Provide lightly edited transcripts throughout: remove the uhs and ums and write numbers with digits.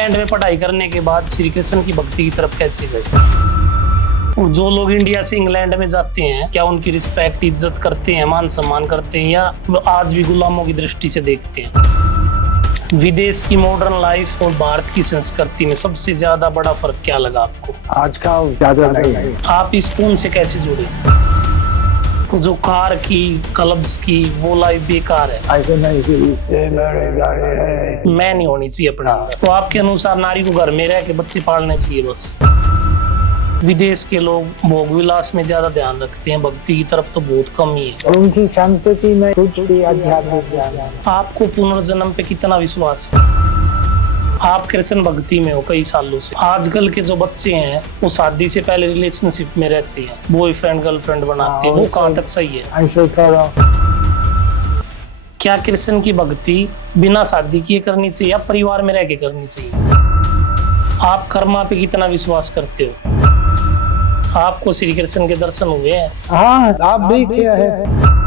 England में पढ़ाई करने के बाद श्री कृष्ण की भक्ति की तरफ कैसे गए? और जो लोग इंडिया से इंग्लैंड में जाते हैं, क्या उनकी रिस्पेक्ट, इज्जत करते हैं, मान सम्मान करते हैं, या आज भी गुलामों की दृष्टि से देखते हैं? विदेश की मॉडर्न लाइफ और भारत की संस्कृति में सबसे ज्यादा बड़ा फर्क क्या लगा आपको? आजकल ज्यादा नहीं है। आप इस कौन से कैसे जुड़े? तो जो कार की, क्लब्स की, वो लाइफ बेकार है। ऐसा नहीं कि ये मेरे गाड़ी है, मैं नहीं होनी चाहिए अपने अंदर। तो आपके अनुसार नारी को घर में रह के बच्चे पालने चाहिए बस। विदेश के लोग भोग विलास में ज्यादा ध्यान रखते हैं, भक्ति की तरफ तो बहुत कम ही है। उनकी संस्कृति में कुछ भी आध्यात्मिक ज्ञान है। आपको पुनर्जन्म पे कितना विश्वास है? आप कृष्ण भक्ति में हो कई सालों से। आजकल के जो बच्चे हैं वो शादी से पहले रिलेशनशिप में रहते हैं, बॉयफ्रेंड गर्लफ्रेंड बनाते हैं, वो कहाँ तक सही है? ऐसे करो। क्या कृष्ण की भक्ति बिना शादी किए करनी चाहिए या परिवार में रह के करनी चाहिए? आप कर्मा पे कितना विश्वास करते हो? आपको श्री कृष्ण के दर्शन हुए हैं? हाँ, आप भी किया है।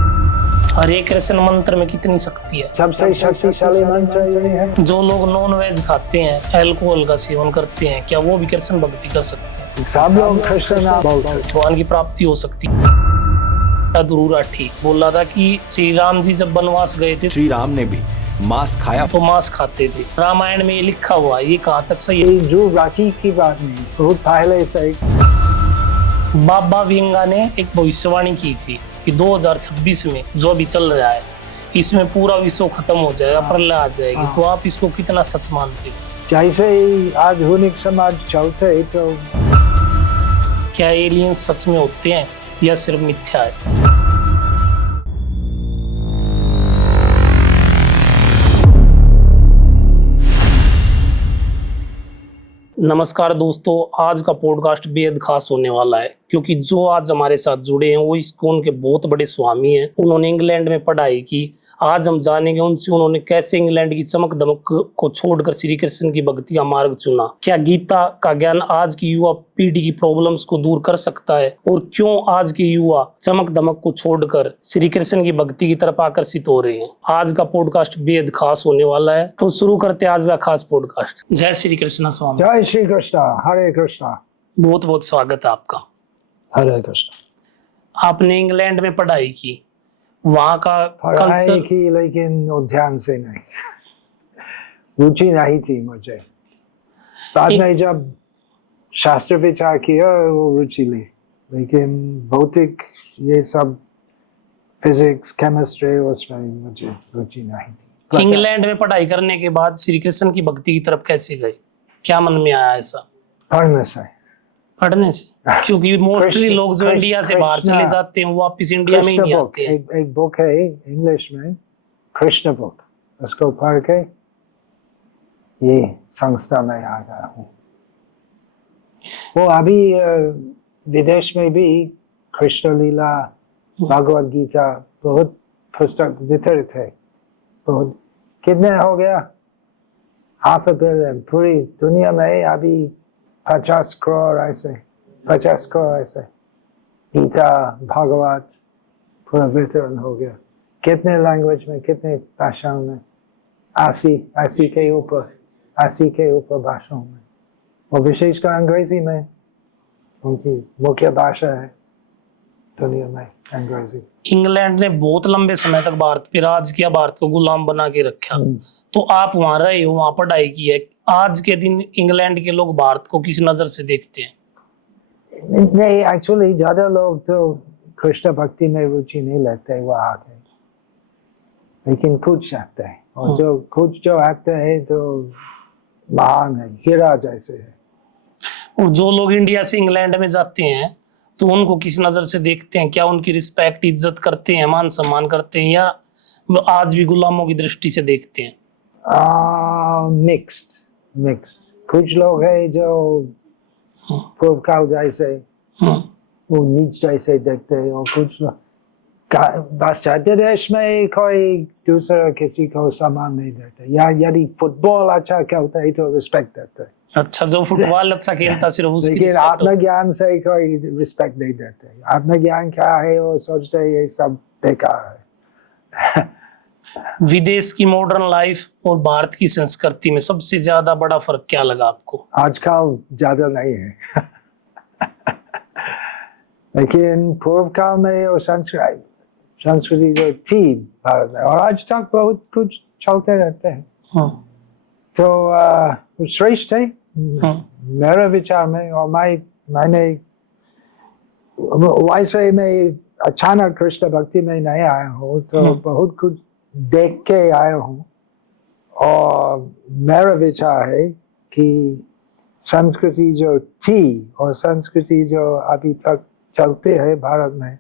हरे कृष्ण मंत्र में कितनी शक्ति है? सबसे शक्तिशाली मंत्र ये है। जो लोग नॉन वेज खाते हैं, अल्कोहल का सेवन करते हैं, क्या वो भी कृष्ण भक्ति कर सकते हैं? सब लोग कृष्ण नाम बोल सकते। भगवान की प्राप्ति हो सकती है। अधूरा ठीक बोला था कि श्री राम जी जब वनवास गए थे, श्री राम ने भी मांस खाया। तो मांस खाते थे। रामायण में ये लिखा हुआ है, ये कहाँ तक सही है? ये जो रांची की बात नहीं, बहुत पहले से। बाबा विंगा ने एक भविष्यवाणी की थी कि 2026 में जो अभी चल रहा है, इसमें पूरा विश्व खत्म हो जाएगा, प्रलय आ जाएगी। तो आप इसको कितना सच मानते हो? जैसे आधुनिक समाज चलते है, तो क्या एलियंस सच में होते हैं या सिर्फ मिथ्या है? नमस्कार दोस्तों, आज का पॉडकास्ट बेहद खास होने वाला है क्योंकि जो आज हमारे साथ जुड़े हैं वो इस्कॉन के बहुत बड़े स्वामी हैं। उन्होंने इंग्लैंड में पढ़ाई की। आज हम जानेंगे उनसे उन्होंने कैसे इंग्लैंड की चमक दमक को छोड़कर श्री कृष्ण की भक्ति का मार्ग चुना। क्या गीता का ज्ञान आज की युवा पीढ़ी की प्रॉब्लम्स को दूर कर सकता है, और क्यों आज के युवा चमक दमक को छोड़कर श्री कृष्ण की भक्ति की तरफ आकर्षित हो रहे हैं? आज का पॉडकास्ट बेहद खास होने वाला है, तो शुरू करते हैं आज का खास पॉडकास्ट। जय श्री कृष्ण स्वामी। जय श्री कृष्ण, हरे कृष्ण। बहुत बहुत स्वागत है आपका। हरे कृष्ण। आपने इंग्लैंड में पढ़ाई की, वहाँ का पढ़ाई कल्चर की, लेकिन वो ध्यान से नहीं, रुचि नहीं थी मुझे। बाद में जब शास्त्र विचार किया वो रुचि ली, लेकिन भौतिक ये सब फिजिक्स, केमिस्ट्री, उसमें मुझे रुचि नहीं थी। इंग्लैंड में पढ़ाई करने के बाद श्री कृष्ण की भक्ति की तरफ कैसे गए? क्या मन में आया ऐसा? पढ़ने से। पढ़ने से? क्योंकि मोस्टली लोग जो इंडिया से बाहर चले जाते हैं वो वापस इंडिया में ही नहीं आते हैं। एक बुक है इंग्लिश में, कृष्ण बुक, उसको पढ़ के ये संस्था में आ गया हूँ। वो अभी विदेश में भी कृष्ण लीला, भगवद गीता, बहुत पुस्तक वितरित है। बहुत, कितने हो गया? 500 बिलियन। पूरी दुनिया में अभी 50 करोड़ ऐसे, 50 करोड़ ऐसे गीता, भागवत पूरा वितरण हो गया। कितने लैंग्वेज में, कितने भाषाओं में? 80 के ऊपर भाषाओं में, और विशेषकर अंग्रेजी में। उनकी मुख्य भाषा है दुनिया में अंग्रेजी। इंग्लैंड ने बहुत लंबे समय तक भारत पे राज किया, भारत को गुलाम बना के रखा। तो आप वहां रहे हो, वहां पढ़ाई की है। आज के दिन इंग्लैंड के लोग भारत को किस नजर से देखते हैं? नहीं, एक्चुअली ज्यादा लोग तो कृष्ण भक्ति में रुचि नहीं लेते वहाँ के, लेकिन कुछ आते हैं, और जो आते हैं तो महान है, हीरा जैसे है। और जो लोग इंडिया से इंग्लैंड में जाते हैं तो उनको किस नजर से देखते हैं? क्या उनकी रिस्पेक्ट, इज्जत करते हैं, मान सम्मान करते हैं, या आज भी गुलामों की दृष्टि से देखते हैं? मिक्स्ड। कुछ लोग हैं जो पूर्व काल जैसे वो नीच जैसे देखते हैं, और कुछ लोग पाश्चात्य देश में कोई दूसरा किसी को सम्मान नहीं देते, या यदि फुटबॉल अच्छा खेलते है तो रिस्पेक्ट देते हैं। अच्छा, जो फुटबॉल अच्छा खेलता सिर्फ उसकी लेकिन आत्मज्ञान से कोई रिस्पेक्ट नहीं देते। आत्मज्ञान क्या है? वो सोचते ये सब बेकार है। विदेश की मॉडर्न लाइफ और भारत की संस्कृति में सबसे ज्यादा बड़ा फर्क क्या लगा आपको? आजकल ज्यादा नहीं है लेकिन पूर्व काल में और संस्कृति जो थी भारत में, और आज तक बहुत कुछ चलते रहते हैं, हाँ, तो श्रेष्ठ है हाँ, मेरे विचार में। और मैंने वैसे मैं अचानक कृष्ण भक्ति में नहीं आया हूँ, तो बहुत कुछ देख के आया हूँ। और मेरा विचार है कि संस्कृति जो थी और संस्कृति जो अभी तक चलते हैं भारत में,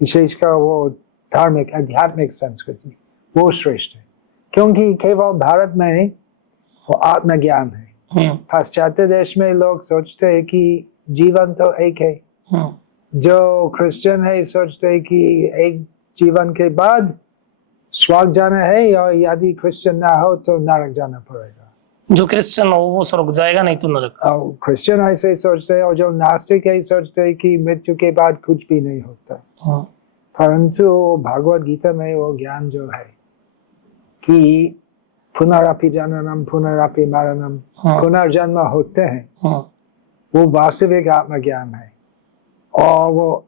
विशेषकर वो धार्मिक आध्यात्मिक संस्कृति, वो श्रेष्ठ है। क्योंकि केवल भारत में वो आत्मज्ञान है। हाँ, पाश्चात्य देश में लोग सोचते हैं कि जीवन तो एक है। हाँ, जो क्रिश्चियन है सोचते हैं कि एक जीवन के बाद स्वर्ग जाना है, और यदि क्रिश्चियन ना हो तो नरक जाना पड़ेगा। जो क्रिश्चियन हो वो स्वर्ग जाएगा, नहीं तो नरक। और क्रिश्चियन ऐसे सोचते हैं, और जो नास्तिक है सोचते हैं कि मृत्यु के बाद कुछ भी नहीं होता। हाँ, परंतु भगवद गीता में वो ज्ञान जो है कि पुनरपि जननम पुनरपि मरणम, हाँ, पुनर्जन्म होते हैं, हाँ, वो वास्तविक आत्मज्ञान है। और वो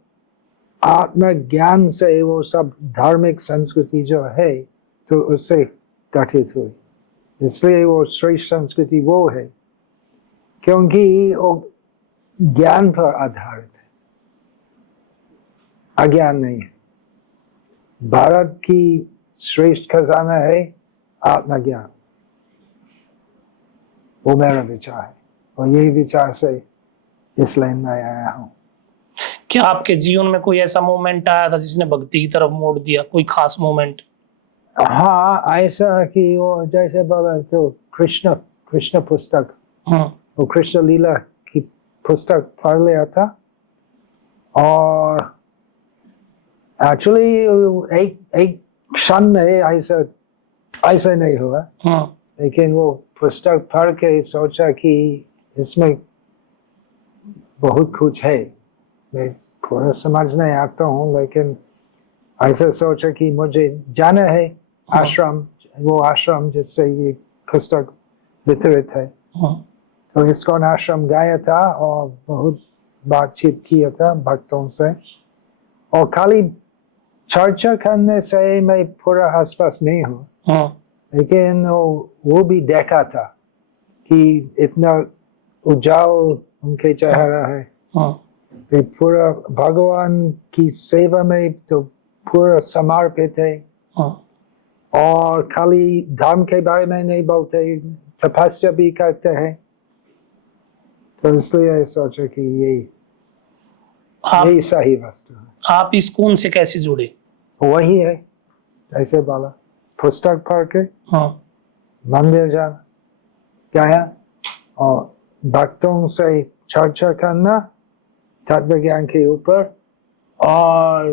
आत्मज्ञान से वो सब धार्मिक संस्कृति जो है तो उससे गठित हुई। इसलिए वो श्रेष्ठ संस्कृति वो है, क्योंकि वो ज्ञान पर आधारित है, अज्ञान नहीं है। भारत की श्रेष्ठ खजाना है आत्मज्ञान, वो मेरा विचार है। और यही विचार से इस लाइन में आया हूँ। क्या आपके जीवन में कोई ऐसा मोमेंट आया था जिसने भक्ति की तरफ मोड़ दिया, कोई खास मोमेंट? हाँ, ऐसा कि वो जैसे बोला तो कृष्ण पुस्तक, हाँ, वो कृष्ण लीला की पुस्तक पढ़ लिया था। और एक्चुअली एक क्षण में ऐसा नहीं हुआ, हाँ, लेकिन वो पुस्तक पढ़ के सोचा कि इसमें बहुत कुछ है। मैं पूरा समझ नहीं आता हूँ, लेकिन ऐसा सोचा कि मुझे जाना है आश्रम, वो आश्रम जिससे ये पुस्तक वितरित है। हाँ, तो इस्कॉन आश्रम गया था और बहुत बातचीत किया था भक्तों से। और खाली चर्चा करने से मैं पूरा आसपास नहीं हूँ, हाँ, लेकिन वो भी देखा था कि इतना उजाल उनके चेहरा है। हाँ, वे पूरा भगवान की सेवा में तो पूरा समर्पित है, हाँ, और खाली धर्म के बारे में नहीं बोलते, तपस्या भी करते हैं। तो इसलिए सोचा कि यही सही वस्तु है। आप इस्कॉन से कैसे जुड़े? वही है, जैसे बोला, पुस्तक पढ़ के हाँ, मंदिर जाना गया और भक्तों से चर्चा करना तत्व ज्ञान के ऊपर, और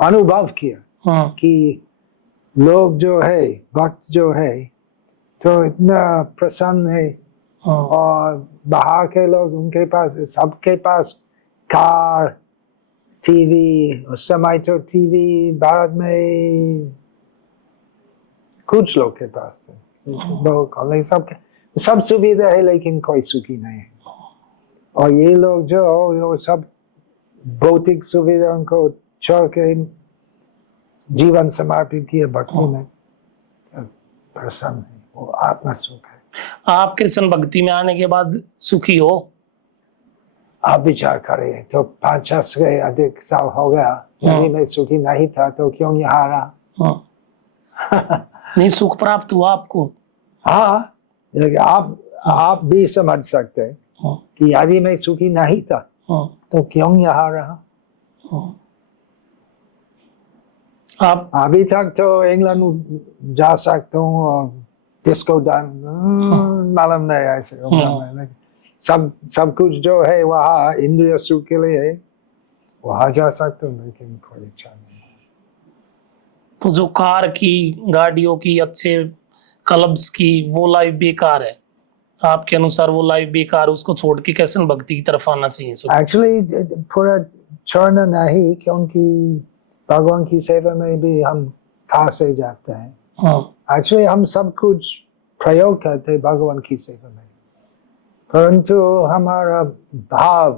अनुभव किया हाँ, कि लोग जो है, भक्त जो है, तो इतना प्रसन्न है। हाँ, और बाहर के लोग, उनके पास, सबके पास कार, टीवी, उस समय तो टीवी भारत में कुछ लोग के पास थे, बहुत कम, लेकिन सब सुविधा है, लेकिन कोई सुखी नहीं है। और ये लोग जो वो सब भौतिक सुविधाओं को छोड़ के जीवन समर्पित किए भक्ति में, प्रसन्न है, वो आत्मा सुख है। आप कृष्ण भक्ति में आने के बाद सुखी हो? आप विचार करिए, तो 5-6 से अधिक साल हो गया, यदि मैं सुखी नहीं था तो क्यों यहाँ रहा? हाँ। नहीं, सुख प्राप्त हुआ आपको? हाँ, लेकिन आप भी समझ सकते हैं हाँ, कि यदि मैं सुखी नहीं था हाँ, तो क्यों यहाँ रहा? हाँ। आप अभी तक तो इंग्लैंड जा सकता हूँ और डिस्को डांस, मालूम नहीं ऐसे होगा, सब कुछ जो है वहाँ इंद्रिय सुख के लिए है, वहाँ जा सकता हूँ, लेकिन कोई इच्छा नहीं। तो जो कार की, गाड़ियों की, अच्छे क्लब्स की, वो लाइफ बेकार है आपके अनुसार? वो लाइफ बेकार, उसको छोड़ के कृष्ण भक्ति की तरफ आना चाहिए। एक्चुअली पूरा छोड़ना नहीं, क्योंकि भगवान की सेवा में भी हम कहाँ से जाते हैं, हाँ एक्चुअली हम सब कुछ प्रयोग करते हैं भगवान की सेवा में, परंतु हमारा भाव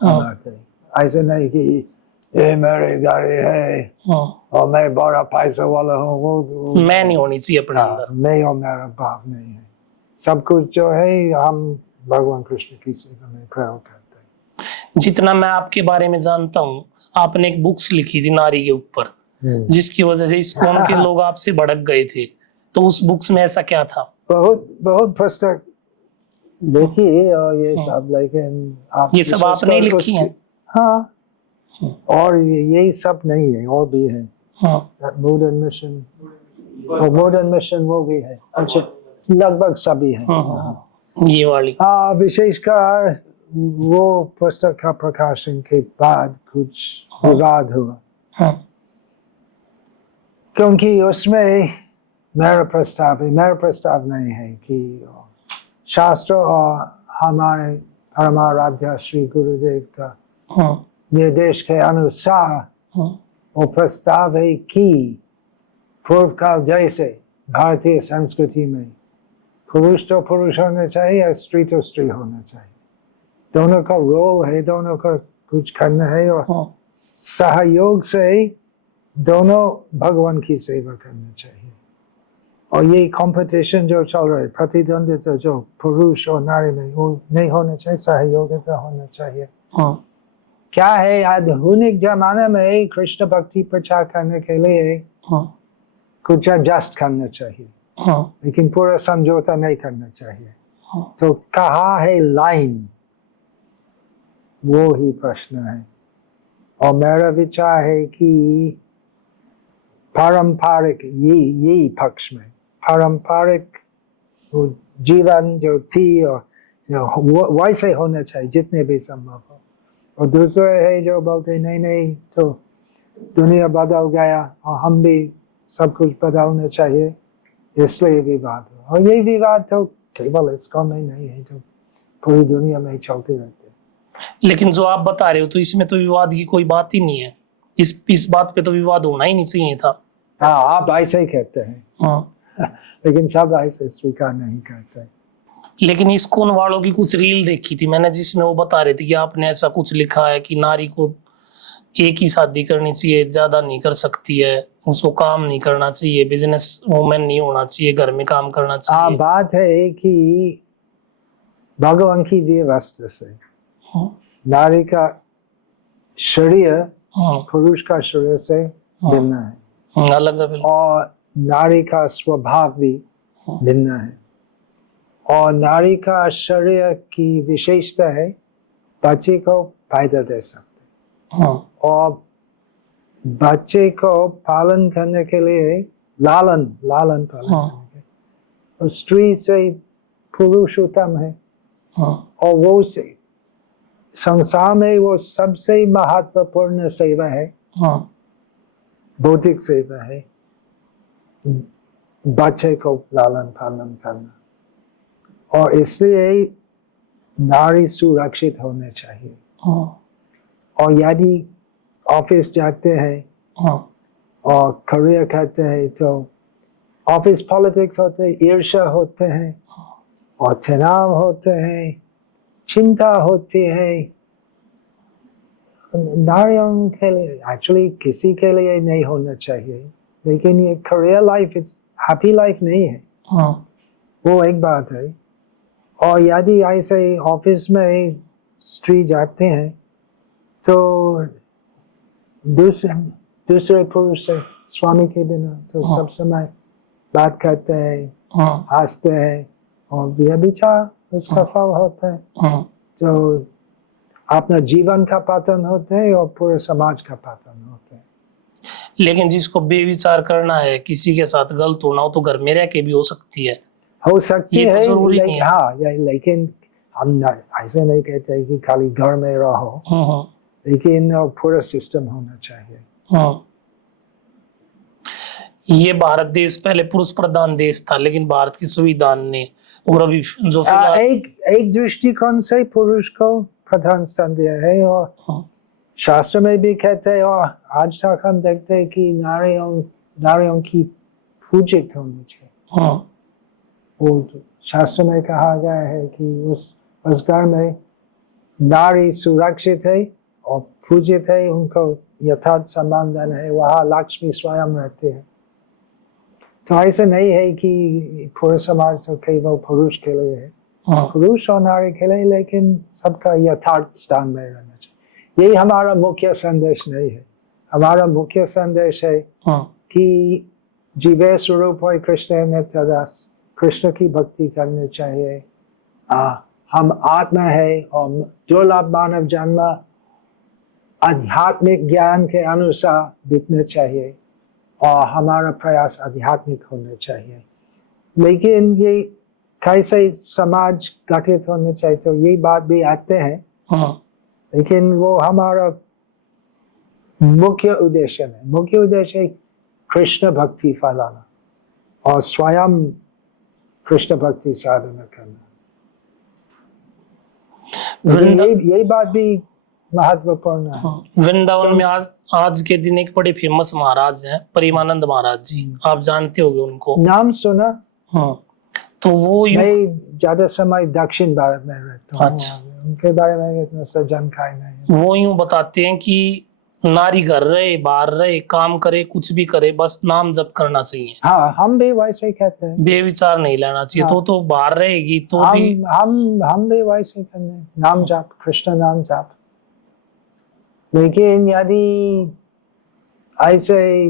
अलग है। ऐसे नहीं कि ये मेरी गाड़ी है हाँ और मैं बड़ा पैसा वाला हूँ, वो मैं नहीं होनी चाहिए अपने हाँ, अंदर। मैं और मेरा भाव नहीं है। सब कुछ जो है हम भगवान कृष्ण की सेवा में प्रयोग करते हैं। जितना मैं आपके बारे में जानता हूँ, आपने एक बुक्स लिखी थी नारी के ऊपर, जिसकी वजह से इस्कॉन के लोग आपसे भड़क गए थे। तो उस बुक्स में ऐसा क्या था? बहुत बहुत पुस्तक लिखी और ये सब, लेकिन आप ये सब आपने ही लिखी हैं? हाँ, और ये सब नहीं है, और भी है। हाँ मॉडर्न मिशन और मॉडर्न मिशन वो भी है। अच्छा, लगभग सभी है। ये वाली। हाँ, विशेषकर वो पुस्तक का प्रकाशन के बाद कुछ विवाद हुआ, हाँ क्योंकि उसमें मेरा प्रस्ताव नहीं है कि शास्त्र और हमारे परमाराध्य श्री गुरुदेव का हाँ निर्देश के अनुसार वो प्रस्ताव है कि पूर्व काल जैसे भारतीय संस्कृति में पुरुष तो पुरुष होना चाहिए और स्त्री तो स्त्री होना चाहिए। दोनों का रोल है, दोनों का कुछ करना है और सहयोग से दोनों भगवान की सेवा करना चाहिए। और ये कंपटीशन जो चल रहा है, प्रतिद्वंदिता जो पुरुष और नारी में, वो नहीं होना चाहिए, सहयोगिता होना चाहिए। क्या है, आधुनिक जमाने में कृष्ण भक्ति प्रचार करने के लिए कुछ एडजस्ट करना चाहिए, लेकिन पूरा समझौता नहीं करना चाहिए। तो कहाँ है लाइन, वो ही प्रश्न है। और मेरा विचार है कि पारंपरिक यही पक्ष में पारंपरिक जीवन जो थी और वैसे होना चाहिए जितने भी संभव हो। और दूसरे है जो बोलते नहीं तो दुनिया बदल गया और हम भी सब कुछ बदलना चाहिए, इसलिए विवाद हो। और ये विवाद तो केवल इसका में नहीं है, तो पूरी दुनिया में चलते रहते हैं। लेकिन जो आप बता रहे हो तो इसमें तो विवाद की कोई बात ही नहीं है। इस बात पे तो विवाद होना ही नहीं चाहिए था। हाँ, आप ऐसे ही कहते हैं, लेकिन सब ऐसे स्वीकार नहीं करते। लेकिन इस्कॉन वालों की कुछ रील देखी थी मैंने, जिसमें वो बता रहे थे कि आपने ऐसा कुछ लिखा है कि नारी को एक ही शादी करनी चाहिए, ज्यादा नहीं कर सकती है, उसको काम नहीं करना चाहिए, बिजनेस वूमेन नहीं होना चाहिए, घर में काम करना चाहिए। बात है कि भगवान की व्यवस्था से नारी का शरीर पुरुष का शरीर से भिन्न है, अलग है, और नारी का स्वभाव भी भिन्न है। और नारी का शरीर की विशेषता है बच्चे को पैदा दे सकते, और बच्चे को पालन करने के लिए लालन पालन करने के, और स्त्री से पुरुष उत्तम है। और वो से संसार में वो सबसे महत्वपूर्ण सेवा है, भौतिक सेवा है, बच्चे को लालन पालन करना। और इसलिए नारी सुरक्षित होने चाहिए। और यदि ऑफिस जाते हैं और करियर करते हैं तो ऑफिस पॉलिटिक्स होते हैं, ईर्ष्या होते हैं और तनाव होते हैं, चिंता होती है। नारियों के लिए एक्चुअली किसी के लिए नहीं होना चाहिए, लेकिन ये career life, it's happy life नहीं है, वो एक बात है। और यदि ऐसे ऑफिस में स्त्री जाते हैं तो दूसरे पुरुष से, स्वामी के बिना, तो सब समय बात करते हैं, हंसते हैं, और व्यभिचार उसका फल होता है। तो अपना जीवन का पतन होता है और पूरे समाज का पतन होता है। लेकिन जिसको बेविचार करना है, किसी के साथ गलत होना हो, तो घर में रह के भी हो सकती है, हो सकती ये तो है, जरूरी नहीं है। हाँ, लेकिन हम ऐसे नहीं कहते कि खाली घर में रहो, लेकिन पूरा सिस्टम होना चाहिए। ये भारत देश पहले पुरुष प्रधान देश था, लेकिन भारत के संविधान ने, और अभी जो एक दृष्टिकोण से पुरुष को प्रधान स्थान दिया है, और शास्त्र में भी कहते हैं, और आज तक हम देखते हैं कि नारियों की पूजित होने चाहिए। हाँ वो शास्त्र में कहा गया है कि उस घर में नारी सुरक्षित है और पूजित है, उनको यथार्थ सम्मान है, वहाँ लक्ष्मी स्वयं रहते हैं। तो ऐसा नहीं है कि पूरे समाज तो केवल पुरुष के लिए है, हाँ पुरुष और नारी के लिए, लेकिन सबका यथार्थ स्थान में रहना चाहिए। यही हमारा मुख्य संदेश नहीं है। हमारा मुख्य संदेश है हाँ कि जीवे स्वरूप है कृष्ण नित्यदास, कृष्ण की भक्ति करनी चाहिए। हम आत्मा है और दुर्लभ मानव जन्म आध्यात्मिक ज्ञान के अनुसार बीतना चाहिए और हमारा प्रयास आध्यात्मिक होना चाहिए। लेकिन ये कैसे समाज गठित होना चाहिए, तो ये बात भी आते हैं, हाँ लेकिन वो हमारा मुख्य उद्देश्य है। मुख्य उद्देश्य है कृष्ण भक्ति फैलाना और स्वयं कृष्ण भक्ति साधना करना। लेकिन यही बात भी महत्वपूर्ण है। हाँ, वृंदावन में आज के दिन एक बड़े फेमस महाराज हैं, प्रेमानंद महाराज जी, आप जानते होंगे उनको। नाम सुना। हाँ तो वो मैं ज्यादा समय दक्षिण भारत में रहता हूँ। अच्छा। उनके बारे में इतना सा जानकारी नहीं है। वो यूं बताते हैं कि नारी घर रहे बाहर रहे काम करे कुछ भी करे, बस नाम जप करना चाहिए। हाँ, हम भी वैसे ही कहते हैं। बेविचार नहीं लेना चाहिए। हाँ। तो बाहर रहेगी तो हम भी हम भी वैसे ही करते हैं, नाम जाप, कृष्ण नाम जाप। लेकिन यदि ऐसे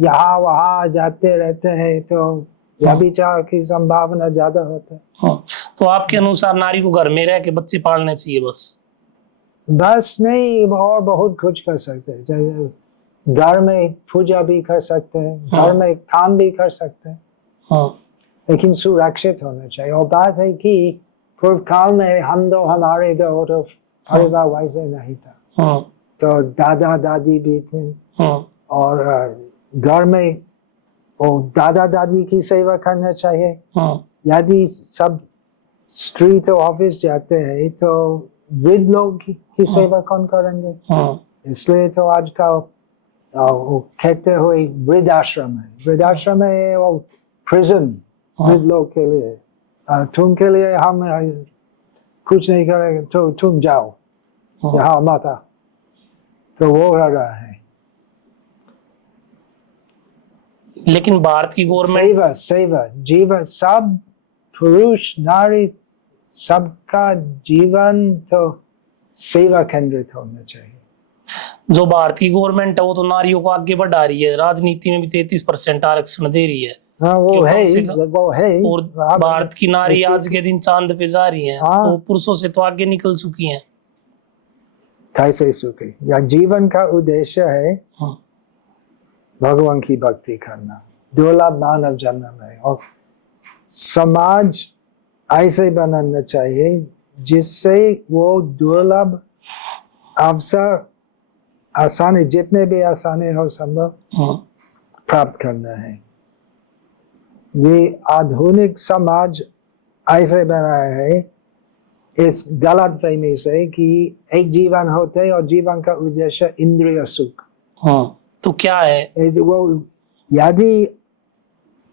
यहाँ वहाँ जाते रहते हैं तो व्यभिचार की संभावना ज्यादा होता है। हाँ तो आपके अनुसार नारी को घर में रह के बच्चे पालने चाहिए बस नहीं, और बहुत कुछ कर सकते हैं। जैसे घर में पूजा भी कर सकते हैं, घर में काम भी कर सकते हैं। हाँ लेकिन सुरक्षित होना चाहिए। और बात है कि पूर्व काल में हमारे दो तो परिवार वैसे नहीं था। हाँ तो दादा दादी भी थे हाँ और घर में वो दादा दादी की सेवा करना चाहिए। हाँ यदि सब स्त्री तो ऑफिस जाते हैं तो वृद्ध लोग की सेवा कौन करेंगे? हाँ इसलिए तो आजकल वो कहते हुए वृद्धाश्रम है। वृद्धाश्रम है वो प्रिजन वृद्ध लोग के लिए। तुम के लिए हम कुछ नहीं करेंगे तो तुम जाओ यहाँ माता। तो वो रह रहा है। लेकिन भारत की गवर्नमेंट सेवा सेवा जीवन, सब पुरुष नारी सबका जीवन तो सेवा केंद्रित होना चाहिए। जो भारत की गवर्नमेंट है वो तो नारियों को आगे बढ़ा रही है, राजनीति में भी 33% आरक्षण दे रही है। हाँ वो क्यों है, कम से कम- वो है। और भारत की नारी आज के दिन चांद पे जा रही हैं, हाँ। तो पुरुषों से तो आगे निकल चुकी हैं। कैसे सुखी या जीवन का उद्देश्य है हाँ भगवान की भक्ति करना, दुर्लभ मानव जन्म है। और समाज ऐसे बनाना चाहिए जिससे वो दुर्लभ अवसर आसानी, जितने भी आसानी हो संभव हाँ प्राप्त करना है। ये आधुनिक समाज ऐसे बनाया है इस गलत फहमी से कि एक जीवन होते है और जीवन का उद्देश्य इंद्रिय सुख। हाँ तो क्या है वो यदि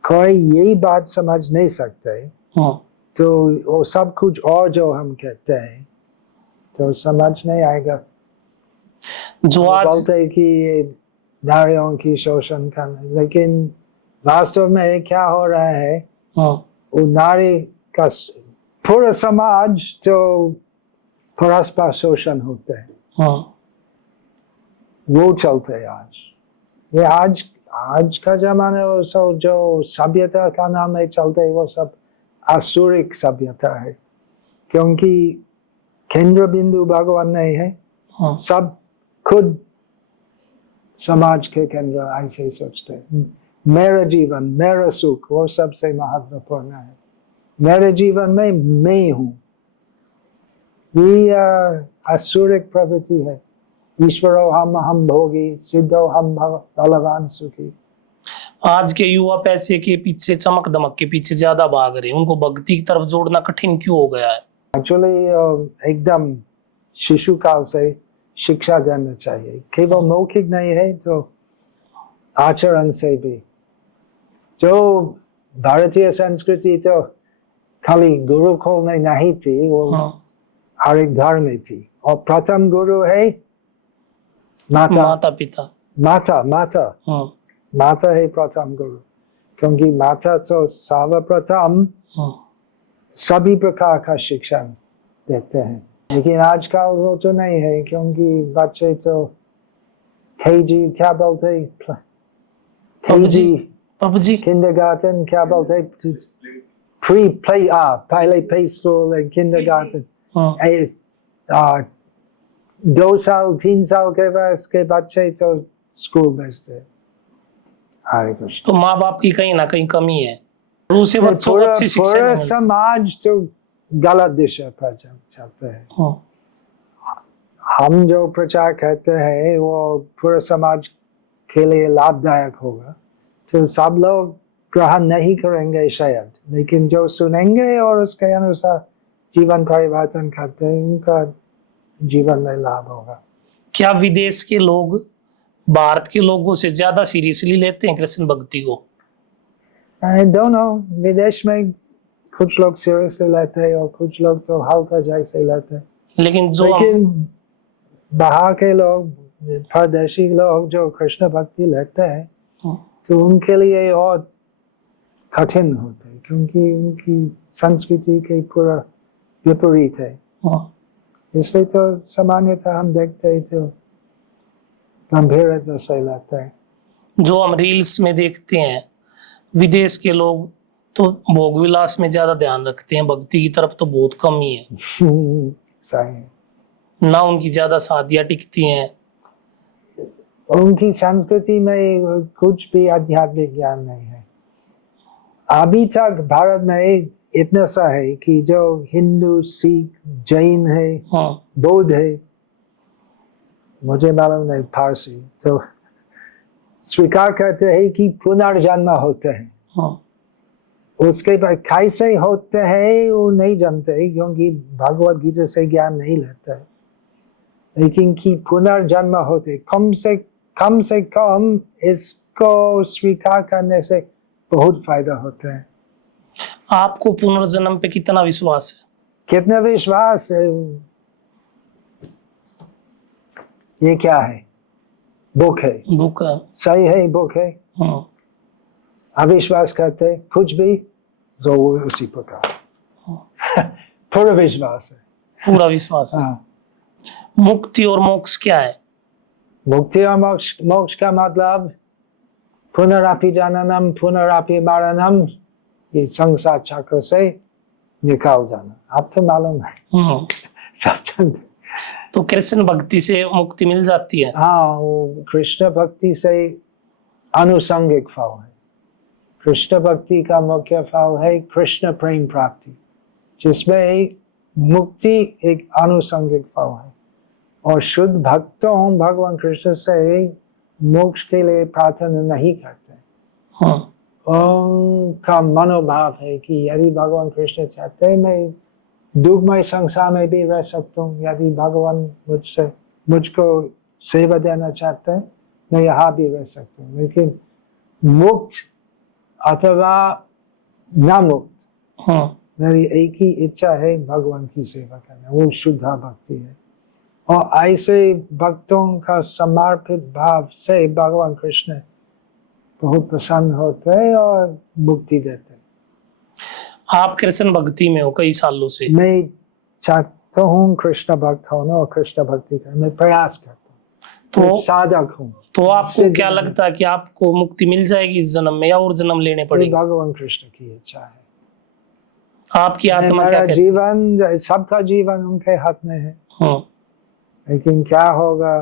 कोई यही बात समझ नहीं सकते हाँ तो वो सब कुछ और जो हम कहते हैं तो समझ नहीं आएगा। जो आज बोलते हैं कि ये नारियों की शोषण करना, लेकिन वास्तव में क्या हो रहा है, हाँ वो नारी का पूरा समाज तो परस्पर शोषण होते हैं। हाँ वो चलते हैं आज। ये आज का जमाना वो सब जो सभ्यता का नाम है चलते है, वो सब आसुरिक सभ्यता है, क्योंकि केंद्र बिंदु भगवान नहीं है। हाँ सब खुद समाज के केंद्र ऐसे सोचते हैं। मेरा जीवन मेरा सुख वो सबसे महत्वपूर्ण है। मेरे जीवन में मैं हूँ, ये आसुरिक प्रवृत्ति है। ईश्वरो हम भोगी, सिद्धो हम बलवान सुखी। आज के युवा पैसे के पीछे, चमक दमक के पीछे ज्यादा भाग रहे हैं, उनको भक्ति की तरफ जोड़ना कठिन क्यों हो गया है? एक्चुअली एकदम शिशु काल से शिक्षा देना चाहिए, केवल मौखिक नहीं है तो आचरण से भी। जो भारतीय संस्कृति तो खाली गुरुकुल में नहीं थी, वो हाँ हर एक घर में थी। और प्रथम गुरु है माता माता पिता। माता माता हाँ माता है प्रथम गुरु, क्योंकि माता तो सर्वप्रथम हाँ सभी प्रकार का शिक्षण देते हैं। लेकिन आजकल वो तो नहीं है, क्योंकि बच्चे तो केजी क्या बोलते, पबजी केजी पबजी। किंडरगार्टन क्या बोलते, प्री प्ले पहले प्ले स्कूल एंड किंडरगार्टन। हाँ 2 साल 3 साल के वयस के बच्चे तो स्कूल भेजते हैं। हरे कृष्ण। तो माँ बाप की कहीं ना कहीं कमी है, शुरू से बच्चों को पूरा अच्छी शिक्षा पूरा नहीं मिलती। समाज तो गलत दिशा पर चलते हैं। हाँ हम जो प्रचार करते हैं वो पूरे समाज के लिए लाभदायक होगा, तो सब लोग ग्रहण नहीं करेंगे शायद, लेकिन जो सुनेंगे और उसके अनुसार जीवन परिवर्तन करते हैं, उनका जीवन में लाभ होगा। क्या विदेश के लोग भारत के लोगों से ज्यादा सीरियसली लेते हैं कृष्ण भक्ति को? दोनों, विदेश में कुछ लोग सीरियसली लेते हैं और कुछ लोग तो हल्का जैसे लेते हैं, लेकिन जो लेकिन बाहर के लोग, परदेशी लोग जो कृष्ण भक्ति लेते हैं, तो उनके लिए और कठिन होता है, क्योंकि उनकी संस्कृति के पूरा विपरीत है। हाँ, इसलिए तो सामान्यतः हम देखते हैं तो गंभीरता से लेते हैं। जो हम रील्स में देखते हैं, विदेश के लोग तो भोग विलास में ज्यादा ध्यान रखते हैं, भक्ति की तरफ तो बहुत कम ही है। सही है। ना उनकी ज्यादा शादियां टिकती हैं। उनकी संस्कृति में कुछ भी आध्यात्मिक ज्ञान नहीं है। अभी तक भारत में इतना सा है कि जो हिंदू, सिख, जैन है, हाँ बौद्ध है, मुझे मालूम नहीं फारसी, तो स्वीकार करते हैं कि पुनर्जन्म होते हैं। हाँ उसके बाद कैसे होते हैं वो नहीं जानते, क्योंकि भगवत गीता से ज्ञान नहीं लेते हैं, लेकिन कि पुनर्जन्म होते, कम से कम इसको स्वीकार करने से बहुत फायदा होता है। आपको पुनर्जन्म पे कितना विश्वास है? कितना विश्वास है? ये क्या है? बुक है, बुक है। सही है, बुक है। हाँ अविश्वास करते कुछ भी तो वो उसी प्रकार पूरा विश्वास है। पूरा विश्वास है। हाँ। मुक्ति और मोक्ष क्या है? मुक्ति और मोक्ष का मतलब पुनरापि जननम पुनरापि मरणम, ये संसार चक्र से निकाल जाना। आप तो मालूम है, सब जानते। तो कृष्ण भक्ति से मुक्ति मिल जाती है? हाँ, वो कृष्ण भक्ति से अनुसंगिक फल है। कृष्ण भक्ति का मुख्य फल है कृष्ण प्रेम प्राप्ति, जिसमें मुक्ति एक अनुसंगिक फल है। और शुद्ध भक्तों भगवान कृष्ण से मोक्ष के लिए प्रार्थना नहीं करते। हाँ उनका मनोभाव है कि यदि भगवान कृष्ण चाहते हैं मैं दुखमय संसार में भी रह सकता हूँ, यदि भगवान मुझको सेवा देना चाहते हैं मैं यहाँ भी रह सकता हूँ, लेकिन मुक्त अथवा ना मुक्त, हाँ मेरी एक ही इच्छा है भगवान की सेवा करना, वो शुद्ध भक्ति है। और ऐसे भक्तों का समर्पित भाव से भगवान कृष्ण बहुत प्रसन्न होते हैं और मुक्ति देते हैं। आप कृष्ण भक्ति में हो कई सालों से? मैं चाहता हूँ कृष्ण भक्त होना और कृष्ण भक्ति करना, मैं प्रयास करता हूँ, तो मैं साधक हूँ। तो आपको क्या लगता है कि आपको मुक्ति मिल जाएगी इस जन्म में या और जन्म लेने पड़ेंगे? भगवान कृष्ण की इच्छा है। आपकी आत्मा क्या मेरा कहती है? जीवन, सबका जीवन उनके हाथ में है, हाँ लेकिन क्या होगा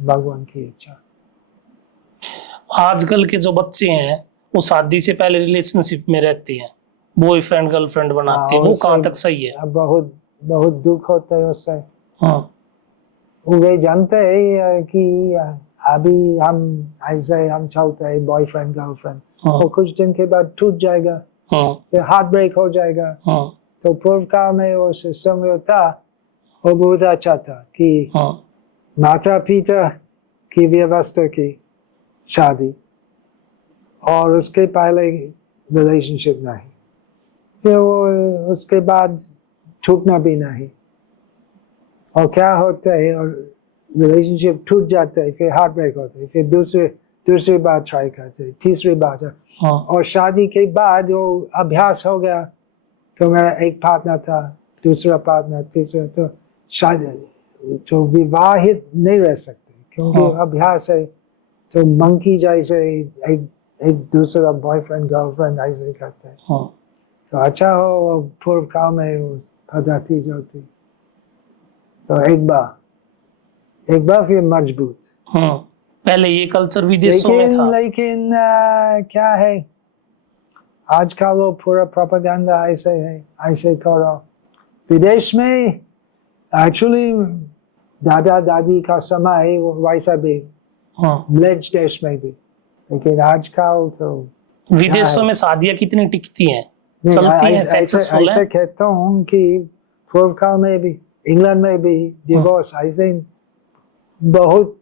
भगवान की इच्छा। आजकल के जो बच्चे हैं वो शादी से पहले रिलेशनशिप में रहते हैं, बॉयफ्रेंड गर्लफ्रेंड बनाते हैं, वो कहाँ तक सही है? बहुत बहुत दुख होता है उससे। हाँ वे जानते हैं कि अभी हम ऐसे हम चलते हैं बॉयफ्रेंड गर्लफ्रेंड, हाँ और कुछ दिन के बाद टूट जाएगा, हाँ फिर हार्ट ब्रेक हो जाएगा। हाँ तो पूर्व काल में वो सिस्टम था, वो बहुत अच्छा था कि हाँ माता पिता की व्यवस्था की शादी, और उसके पहले रिलेशनशिप नहीं, फिर वो उसके बाद छूटना भी नहीं। और क्या होता है, और रिलेशनशिप टूट जाता है, फिर हार्ट ब्रेक होता है, फिर दूसरी बार ट्राई करते हैं, तीसरी बार। हाँ और शादी के बाद वो अभ्यास हो गया, तो मेरा एक पार्टनर था, दूसरा पार्टनर, तीसरा, तो शादी तो विवाहित नहीं रह सकते, क्योंकि हाँ। अभ्यास है। तो मंकी जैसे एक दूसरा बॉयफ्रेंड गर्लफ्रेंड ऐसे करते हैं। हाँ तो अच्छा हो पूर्व काल में वो पद्धति जो थी, तो एक बार फिर मजबूत। हाँ। पहले ये कल्चर विदेशों में था। लेकिन क्या है, आजकल वो पूरा प्रोपेगेंडा ऐसे है, ऐसे करो। विदेश में एक्चुअली दादा दादी का समय वो वैसा भी, हाँ। ब्लेच देश में भी, लेकिन आजकल तो विदेशों में शादियां कितनी टिकती हैं, नहीं, चलती हैं, ऐसे सक्सेसफुल ऐसे है। कहता हूँ कि पूर्व काल में भी, इंग्लैंड में भी डिवोर्स ऐसे बहुत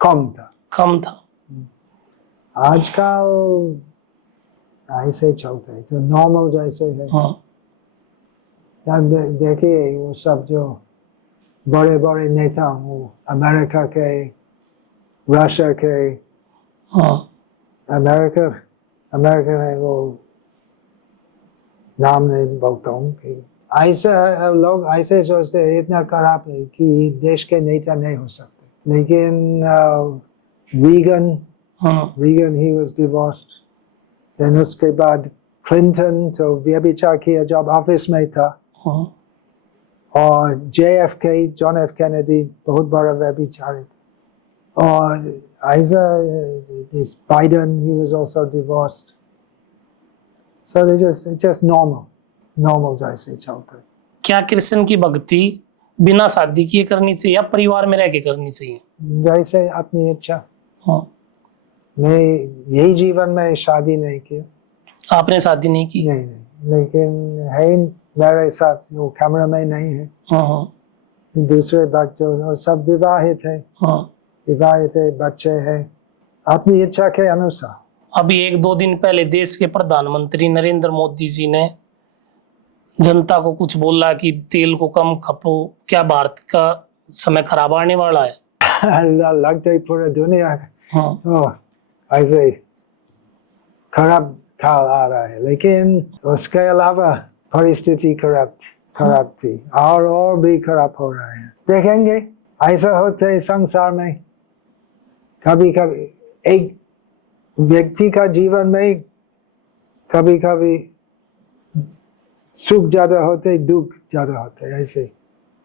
कम था। कम था। आजकल ऐसे चलते है, तो नॉर्मल जैसे है। हाँ यार देखिए वो सब जो बड़े बड़े नेता, वो अमेरिका के, रशिया के, हाँ अमेरिका में वो नाम नहीं बोलता हूँ, कि ऐसा लोग ऐसे सोचते हैं इतना खराब है कि देश के नेता नहीं हो सकते। लेकिन Reagan he was divorced. Then उसके बाद क्लिंटन तो व्यभिचार किया जब ऑफिस में था। हाँ। और JFK, जॉन एफ कैनेडी, बहुत बड़ा व्यभिचारी था। और ऐसा this Biden, he was also divorced. So they just normal जैसे चलता है। क्या कृष्ण की भक्ति बिना शादी किए करनी चाहिए या परिवार में रह के करनी चाहिए। जैसे अपनी इच्छा। हाँ। मैं यही जीवन में शादी नहीं की, आपने शादी नहीं की। नहीं, लेकिन है मेरे साथ, वो कैमरा में नहीं है। हाँ हाँ दूसरे बच्चों सब विवाहित है, हाँ। बच्चे हैं, अपनी इच्छा के अनुसार। अभी 1-2 दिन पहले देश के प्रधानमंत्री नरेंद्र मोदी जी ने जनता को कुछ बोला कि तेल को कम खपो। क्या भारत का समय खराब आने वाला है। लगता है पूरे दुनिया हाँ ऐसे खराब काल आ रहा है, लेकिन उसके अलावा परिस्थिति खराब थी, और भी खराब हो रहा है। देखेंगे, ऐसा होता है संसार में। कभी कभी एक व्यक्ति का जीवन में कभी कभी सुख ज्यादा होते, दुख ज्यादा होते, ऐसे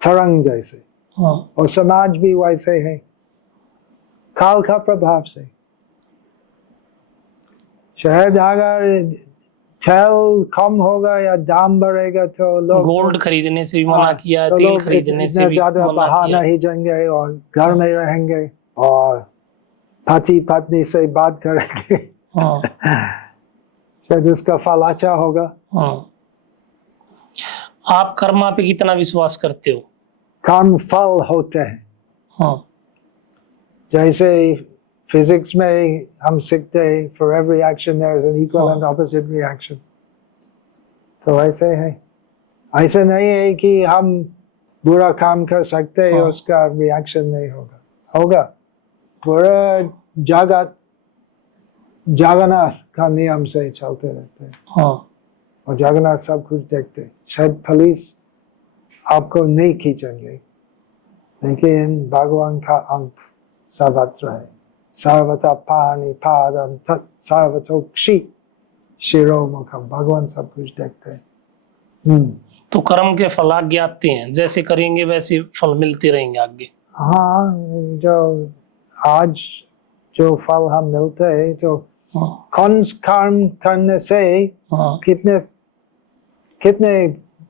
तरंग जैसे। हाँ। और समाज भी वैसे है, काल का प्रभाव से। शायद अगर तेल कम होगा या दाम बढ़ेगा तो लोग गोल्ड खरीदने से भी मना किया, तो तेल लोग खरीदने से इतना भी ज्यादा मना बाहर किया। नहीं जाएंगे और घर में रहेंगे और पति पत्नी से बात करेंगे। हाँ शायद उसका फल अच्छा होगा। हाँ। आप कर्मा पे कितना विश्वास करते हो। कर्म फल होते हैं। हाँ जैसे फिजिक्स में हम सीखते हैं, for every action there is an equal and opposite reaction. तो ऐसे है, ऐसे नहीं है कि हम बुरा काम कर सकते हैं, उसका रिएक्शन नहीं होगा। पूरा जगन्नाथ का नियम से चलते रहते हैं। हाँ और जगन्नाथ सब कुछ देखते हैं। शायद पुलिस आपको नहीं खींचेंगे, लेकिन भगवान का अंक सर्वत्र है। सर्वथा पानी पादम तत् सर्वतोक्षि शिरोमुखम। भगवान सब कुछ देखते हैं। तो कर्म के फल आगे आते हैं, जैसे करेंगे वैसे फल मिलते रहेंगे आगे। हाँ, जो आज जो फल हम मिलते हैं, तो कौन कर्म करने से कितने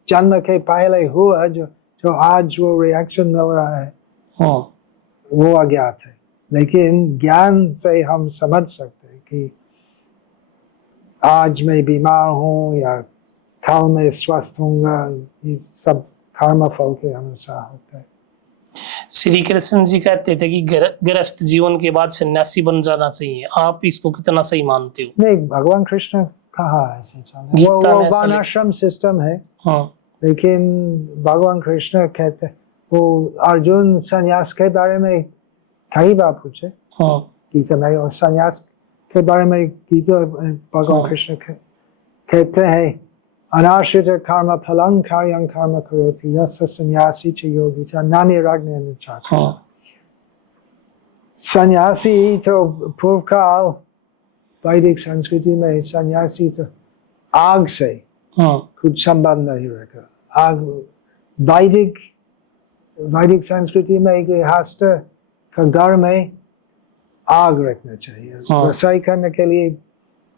जन्म के पहले हुआ जो आज वो रिएक्शन मिल रहा है, वो अज्ञात है। लेकिन ज्ञान से हम समझ सकते हैं कि आज मैं बीमार हूँ या कल मैं स्वस्थ होऊंगा, ये सब कर्म फल के अनुसार होता है। श्री कृष्ण जी कहते थे कि गृहस्थ जीवन के बाद सन्यासी बन जाना चाहिए, आप इसको कितना सही मानते हो? नहीं, भगवान कृष्ण कहा ऐसे चला, गीता वो में ऐसा वर्णाश्रम सिस्टम है, हाँ लेकिन भगवान कृष्ण कहते, वो अर्जुन संन्यास के बारे में कई बार पूछे हाँ गीता में, और संन्यास के बारे में गीता भगवान हाँ। कृष्ण कहते हैं, अनाश्रित कर्म फलं कार्यं कर्म करोति यस्य संन्यासी च योगी च न निरग्निर्न चाक्रियः। हाँ सन्यासी तो पूर्व काल वैदिक संस्कृति में सन्यासी तो आग से हाँ कुछ संबंध नहीं रखा। आग वैदिक संस्कृति में गृहस्थ का घर में आग रखना चाहिए, हाँ। रसोई करने के लिए,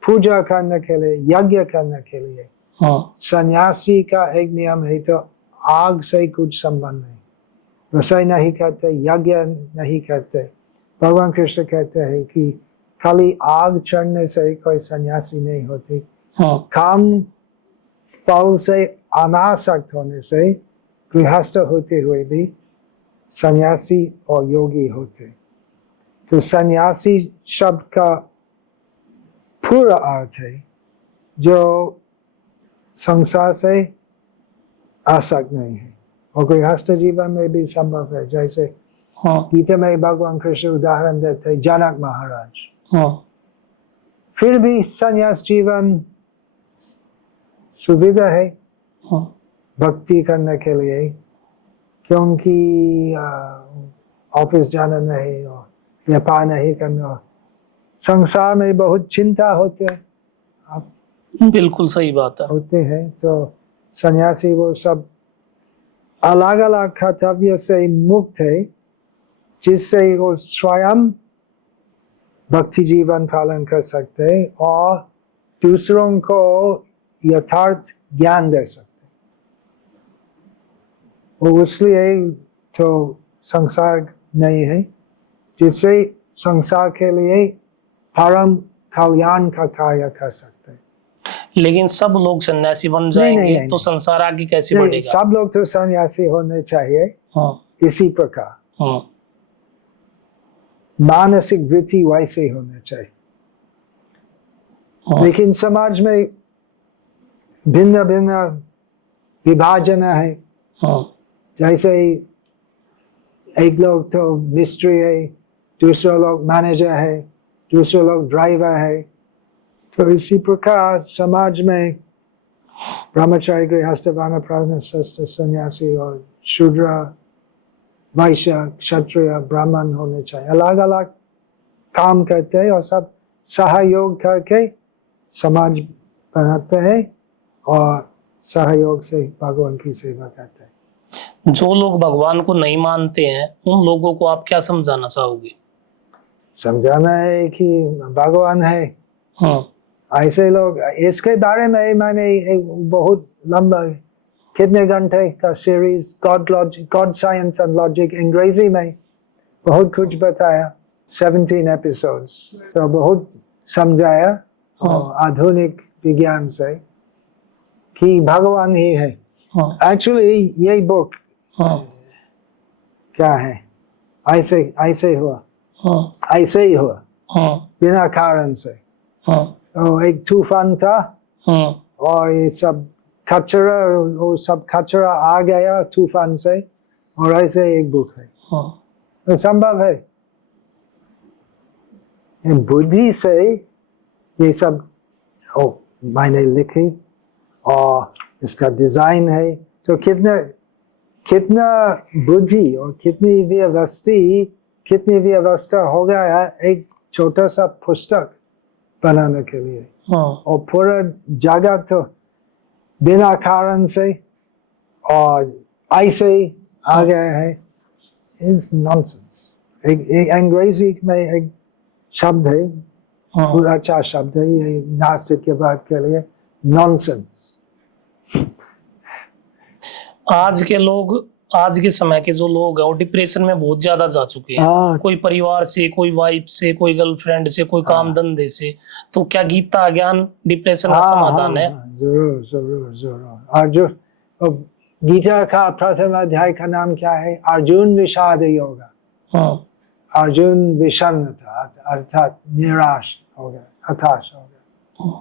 पूजा करने के लिए, यज्ञ करने के लिए। हाँ सन्यासी का एक नियम है, तो आग से कुछ संबंध नहीं, रसोई नहीं करते, यज्ञ नहीं करते। भगवान कृष्ण कहते हैं कि खाली आग चढ़ने से कोई सन्यासी नहीं होती, हाँ काम फल से अनासक्त होने से गृहस्थ होते हुए भी सन्यासी और योगी होते। तो सन्यासी शब्द का पूरा अर्थ है जो संसार से आसक्त नहीं है, और गृहस्थ जीवन में भी संभव है। जैसे हाँ गीता में भगवान कृष्ण उदाहरण देते जनक महाराज, हाँ फिर भी संन्यास जीवन सुविधा है हाँ भक्ति करने के लिए, क्योंकि ऑफिस जाना नहीं और व्यापार नहीं करना, संसार में बहुत चिंता होते बिल्कुल सही बात है। होते हैं। तो सन्यासी वो सब अलग अलग कर्तव्य से मुक्त है, जिससे वो स्वयं भक्ति जीवन पालन कर सकते हैं और दूसरों को यथार्थ ज्ञान दे सकते हैं। और इसलिए तो संसार नहीं है, जिससे संसार के लिए परम कल्याण का कार्य कर सकते हैं। लेकिन सब लोग सन्यासी बन जाएंगे नहीं, तो नहीं। संसार आगे कैसे नहीं, बढ़ेगा? सब लोग तो सन्यासी होने चाहिए हाँ इसी प्रकार, हाँ मानसिक वृत्ति वैसे होना चाहिए। हाँ लेकिन समाज में भिन्न भिन्न विभाजन है, हाँ जैसे एक लोग तो मिस्त्री है, दूसरा लोग मैनेजर है, दूसरा लोग ड्राइवर है। तो इसी प्रकार समाज में ब्रह्मचारी, गृहस्थ, वानप्रस्थ, सन्यासी और शूद्र, वैश्य, क्षत्रिय, ब्राह्मण होने चाहिए। अलग अलग काम करते हैं और सब सहयोग करके समाज बनाते हैं और सहयोग से भगवान की सेवा करते हैं। जो लोग भगवान को नहीं मानते हैं उन लोगों को आप क्या समझाना चाहोगे? समझाना है कि भगवान है। हाँ ऐसे लोग, इसके बारे में मैंने एक बहुत लंबा कितने घंटे का series God science and logic अंग्रेजी में बहुत कुछ बताया, 17 एपिसोड्स, तो बहुत समझाया और आधुनिक विज्ञान से कि भगवान ही है। हाँ एक्चुअली ये बुक हाँ क्या है, ऐसे हुआ, हाँ ऐसे ही हुआ हाँ बिना कारण से। हाँ तो एक तूफान था हाँ और ये सब कचरा, वो सब कचरा आ गया तूफान से, और ऐसे एक बुक है। हाँ तो संभव है, ये बुद्धि से ये सब मैंने लिखी और इसका डिजाइन है। तो कितना बुद्धि और कितनी व्यवस्था हो गया एक छोटा सा पुस्तक बनाने के लिए, हाँ और पूरा जगह तो बिना कारण से और ऐसे ही आ गया है। Is nonsense. एक अंग्रेजी में एक शब्द है, हाँ बहुत अच्छा शब्द है ये नास्तिक के बात के लिए, नॉनसेंस। आज के समय के जो लोग हैं वो डिप्रेशन में बहुत ज्यादा जा चुके हैं। हाँ। कोई परिवार से, कोई वाइफ से, कोई गर्लफ्रेंड से, कोई काम धंधे से। तो क्या गीता ज्ञान डिप्रेशन का समाधान है? जरूर जरूर जरूर। और जो गीता का प्रथम अध्याय का नाम क्या है? अर्जुन विषाद योगा। हाँ अर्जुन विषन्न था, अर्थात निराश हो गया, हताश हो गया।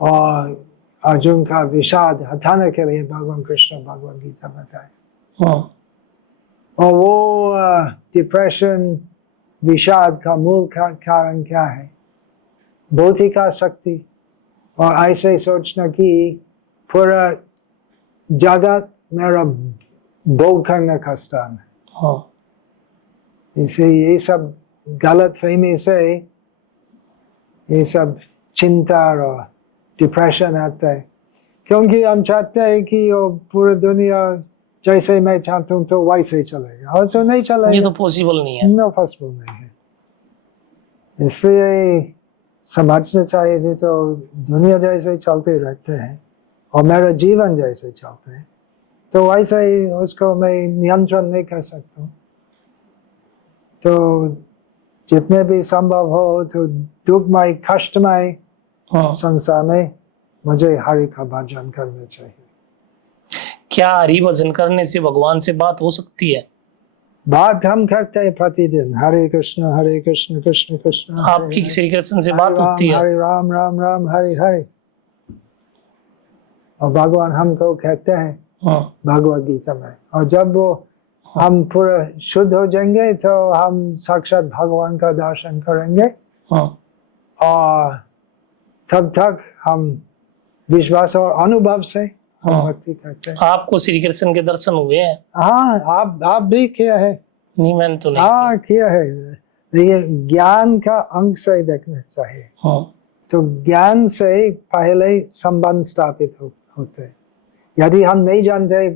और अर्जुन का विषाद हटाने के लिए भगवान कृष्ण भगवद गीता बताए। हाँ और वो डिप्रेशन, विषाद का मूल कारण क्या है? भौतिक आसक्ति और ऐसे सोचना कि पूरा जगत मेरा भोग करने का स्थान है। हाँ इसे ये सब गलत फहमी से ये सब चिंता और डिप्रेशन आता है, क्योंकि हम चाहते हैं कि वो पूरी दुनिया जैसे मैं चाहता हूँ तो वैसे ही चलेगा, और जो नहीं ये चलेगा तो पॉसिबल नहीं है। नो पॉसिबल नहीं है। इसलिए समझना चाहिए थी तो दुनिया जैसे चलते रहते हैं और मेरा जीवन जैसे चलते हैं, तो वैसे ही उसको मैं नियंत्रण नहीं कर सकता हूँ। तो जितने भी संभव हो तो दुखमय कष्टमय हाँ संसार में मुझे हरि का भजन करना चाहिए। क्या हरि भजन करने से भगवान से बात हो सकती है? बात हम करते हैं प्रतिदिन, हरे कृष्ण कृष्ण कृष्ण हरे आपकी हरे, श्री कृष्ण से हरे बात होती है? हरे राम राम राम हरे हरे। और भगवान हमको कहते हैं हाँ भगवद गीता में, और जब वो हम पूरा शुद्ध हो जाएंगे तो हम साक्षात भगवान का दर्शन करेंगे। हाँ और तब तक हम विश्वास और अनुभव से हम हाँ। भक्ति करते हैं। आपको श्री कृष्ण के दर्शन हुए हैं? हाँ, आप भी किया है? नहीं, मैंने तो नहीं हाँ किया है। देखिए, ज्ञान का अंक से देखना चाहिए। किया। हाँ तो ज्ञान से पहले संबंध स्थापित होते हैं। यदि हम नहीं जानते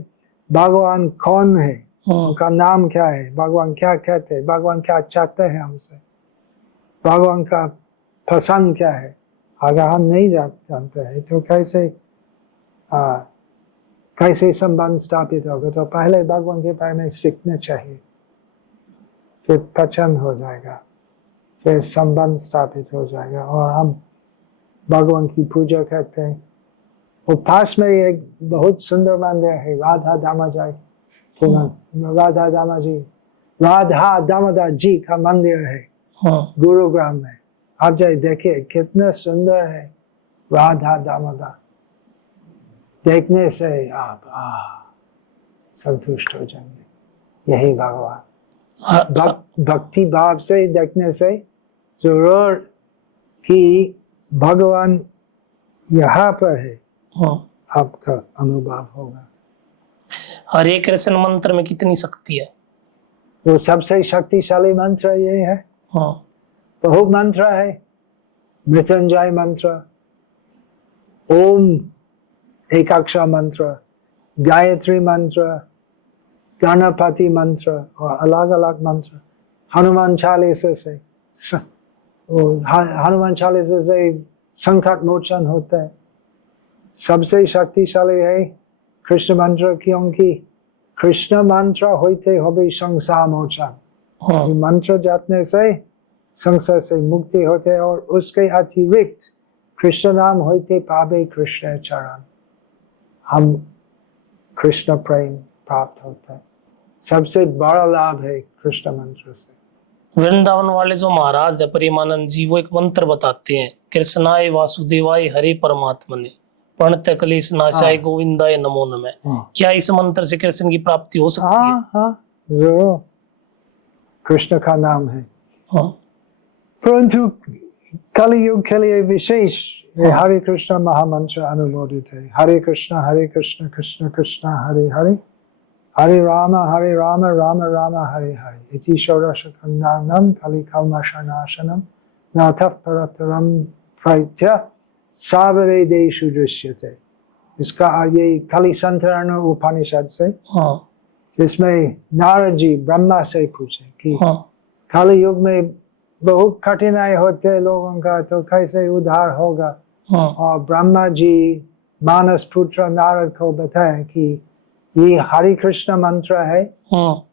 भगवान कौन है, हाँ उनका नाम क्या है, भगवान क्या कहते हैं, भगवान क्या चाहते हैं हमसे, भगवान का पसंद क्या है, अगर हम नहीं जानते हैं तो कैसे संबंध स्थापित होगा? तो पहले भगवान के बारे में सीखना चाहिए, फिर पहचान हो जाएगा, फिर संबंध स्थापित हो जाएगा और हम भगवान की पूजा करते हैं। वो पास में एक बहुत सुंदर मंदिर है, राधा दामोदर जी का मंदिर है हाँ गुरुग्राम में। आप जाए देखिए, कितना सुंदर है राधा दामोदर। देखने से आप संतुष्ट हो जाएंगे। यही भगवान। भक्ति भाव से देखने से जरूर कि भगवान यहाँ पर है, हाँ। आपका अनुभव होगा। हरे कृष्ण मंत्र में कितनी शक्ति है? वो सबसे शक्तिशाली मंत्र ये है। हाँ बहुत मंत्र है, मृत्युंजय मंत्र, ओम एक अक्षर मंत्र, गायत्री मंत्र, गणपति मंत्र और अलग अलग मंत्र। हनुमान चालीसा से संकट मोचन होता है। सबसे शक्तिशाली है कृष्ण मंत्र, क्योंकि कृष्ण मंत्र होते होते संसार मोचन। हाँ मंत्र जपने से संसार से मुक्ति होते है, और उसके अतिरिक्त कृष्ण नाम होते पावे कृष्ण चरण, हम कृष्ण प्रेम प्राप्त होता है। सबसे बड़ा लाभ है कृष्ण मंत्र से। वृंदावन वाले जो महाराज है प्रेमानंद जी, वो एक मंत्र बताते हैं, कृष्णाय वासुदेवाय हरे परमात्मने प्रणत क्लेश नाशाय हाँ। गोविंदाय नमो नमः। हाँ। क्या इस मंत्र से कृष्ण की प्राप्ति हो सकती है? हाँ, जो कृष्ण का नाम है। हाँ परंतु कलियुग के लिए विशेष हरे कृष्ण महामंत्र अनुमोदित है। हरे कृष्ण कृष्ण कृष्ण हरे हरे, हरे राम राम राम हरे हरे, इति षोडशकंदानम कलिकल्मषनाशनम नाथः परतरम प्रैत्य सावरेदेषु दृश्यते। इसका ये कलि संतरण उपनिषद से, हाँ इसमें नारद जी ब्रह्मा से पूछे कि हाँ कलि युग में बहुत कठिनाई होते हैं लोगों का, तो कैसे उद्धार होगा? हाँ और ब्रह्मा जी मानस पुत्र नारद को बताए कि ये हरि कृष्ण मंत्र है, हाँ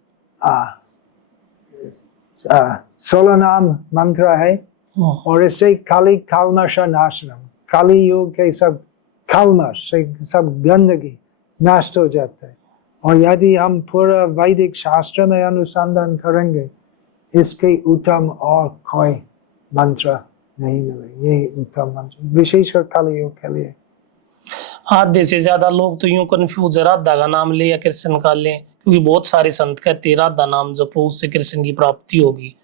16 नाम मंत्र है, हाँ और इससे कलि कल्मष नाशनम, कलि युग के सब कल्मष, सब गंदगी नष्ट हो जाता है। और यदि हम पूरा वैदिक शास्त्र में अनुसंधान करेंगे, इसके उत्तम और कोई मंत्र नहीं मिले। यही उत्तम मंत्र, विशेषकर कलयुग के लिए। आधे से ज्यादा लोग तो यूं कंफ्यूज है, राधा का नाम ले या कृष्ण का ले, क्योंकि बहुत सारे संत कहते हैं राधा नाम जपो उससे कृष्ण की प्राप्ति होगी।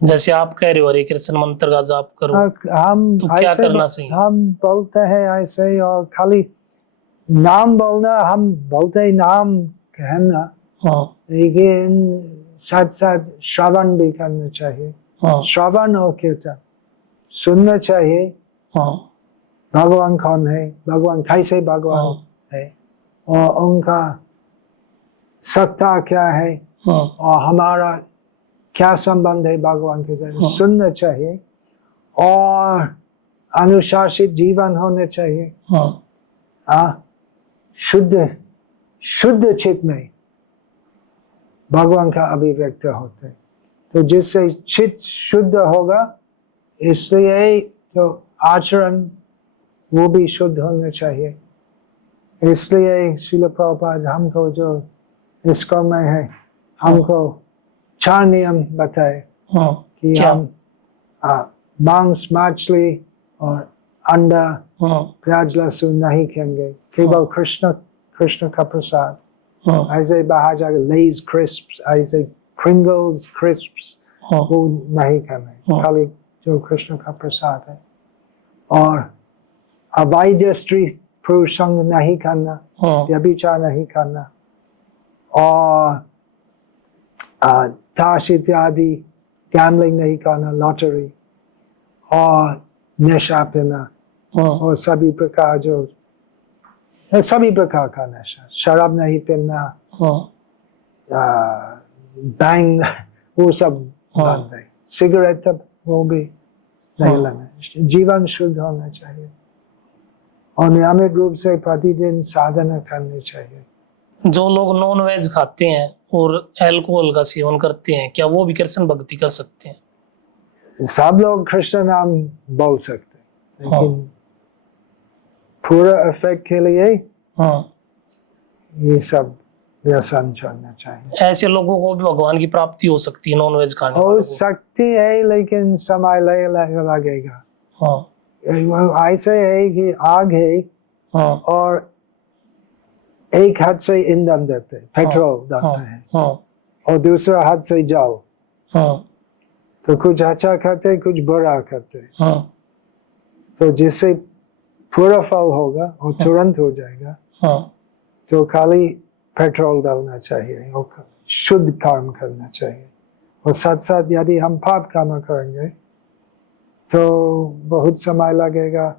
जैसे आप कह रहे हो हरे कृष्ण मंत्र का जाप करो, हम तो क्या ऐसे करना चाहिए? हम बोलते हैं ऐसे, और खाली नाम बोलना, हम बोलते हैं नाम कहना, हाँ लेकिन साथ साथ श्रवण भी करना चाहिए। हाँ श्रवण और कीर्तन सुनना चाहिए। हाँ भगवान कौन है, भगवान कैसे भगवान हाँ है, और उनका सत्ता क्या है, हाँ और हमारा क्या संबंध है भगवान के साथ, सुनना चाहिए। और अनुशासित जीवन होना चाहिए। हाँ शुद्ध शुद्ध चित्त में भगवान का अभिव्यक्त होते हैं। तो जिससे चित्त शुद्ध होगा, इसलिए तो आचरण वो भी शुद्ध होना चाहिए। इसलिए श्रील प्रभुपाद हमको जो इसको में है, हमको 4 नियम बताए कि क्या? हम मांस, मछली और अंडा, प्याज, लहसुन नहीं खाएंगे, केवल कृष्ण का प्रसाद। ऐसे बाहर जाकर लेज क्रिस्प्स, ऐसे प्रिंगल्स क्रिस्प्स, वो नहीं खाने, खाली जो कृष्ण का प्रसाद है। और अवैध स्त्री पुरुष संग नहीं करना, व्यभिचार नहीं करना, और ताश इत्यादि गैम्बलिंग नहीं करना, लॉटरी, और नशा पीना, और सभी प्रकार का नशा, शराब नहीं पीना, बैंग वो सब बंद है, सिगरेट तब वो भी नहीं लेना। जीवन शुद्ध होना चाहिए और नियमित रूप से प्रतिदिन साधना करनी चाहिए। जो लोग नॉन वेज खाते हैं और अल्कोहल का सेवन करते हैं, क्या वो भी कृष्ण भक्ति कर सकते हैं? सब लोग कृष्ण नाम बोल सकते हैं, लेकिन पूरा इफेक्ट के लिए ये सब व्यसन छोड़ना चाहिए। ऐसे लोगों को भी भगवान की प्राप्ति हो सकती है नॉन वेज खाने हो वालों को? सकती है, लेकिन समय लगेगा। ऐसे है कि आग है और एक हाथ से ईंधन देते, पेट्रोल डालते हैं, और दूसरा हाथ से जल। तो कुछ अच्छा खाते, कुछ बुरा खाते। तो जिससे पूरा फल होगा और तुरंत हो जाएगा, तो खाली पेट्रोल डालना चाहिए और शुद्ध कर्म करना चाहिए। और साथ साथ यदि हम पाप कर्म करेंगे तो बहुत समय लगेगा,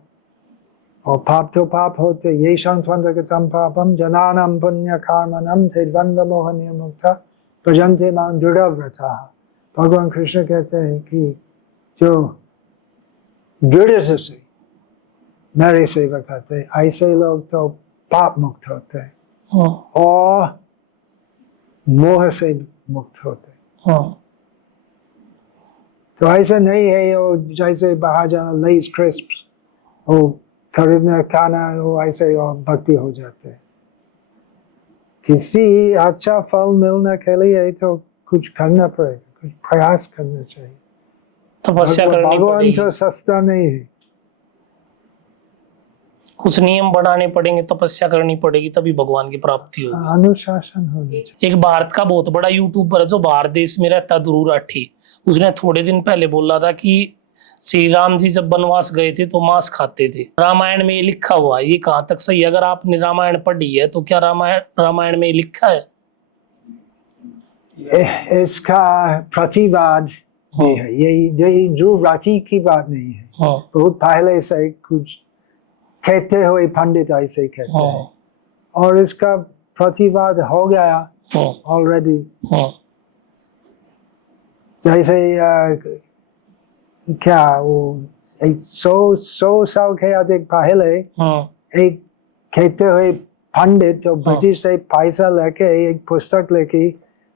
और पाप तो पाप होते। ये संतवंतकृतं पापम जनानां पुण्य कर्मणं तद्वन्द्व मोहनीय मुक्ता भजन्ते मां दृढ़व्रताः। भगवान कृष्ण कहते हैं कि जो दृढ़ता से मेरी सेवा करते हैं, ऐसे लोग तो पाप मुक्त होते हैं और मोह से मुक्त होते हैं। तो ऐसा नहीं है और जैसे बाहर जाना, लेज क्रिस्प्स वो खरीदना, खाना, वो ऐसे और भक्ति हो जाते हैं। किसी अच्छा फल मिलने के लिए तो कुछ करना पड़ेगा, कुछ प्रयास करना चाहिए। तपस्या करनी भगवान पड़ेगी, तो सस्ता नहीं है। कुछ नियम बनाने पड़ेंगे, तपस्या करनी पड़ेगी, तभी भगवान की प्राप्ति होगी। अनुशासन होनी चाहिए। एक भारत का बहुत बड़ा यूट्यूबर है जो बाहर देश में रहता, ध्रुव राठी, उसने थोड़े दिन पहले बोला था कि श्री राम जी जब वनवास गए थे तो मांस खाते थे। रामायण में ये लिखा हुआ है, ये कहाँ तक सही है? अगर आपने रामायण पढ़ी है तो क्या रामायण में ये लिखा है? इसका प्रतिवाद भी है। ये ध्रुव राठी की बात नहीं है, बहुत पहले से कुछ कहते हुए पंडित ऐसे कहते हैं, और इसका प्रतिवाद हो गया ऑलरेडी। जैसे क्या वो 100 साल के अधिक पहले एक कहते हुए पंडित जो ब्रिटिश से पैसा लेके एक पुस्तक लिखी,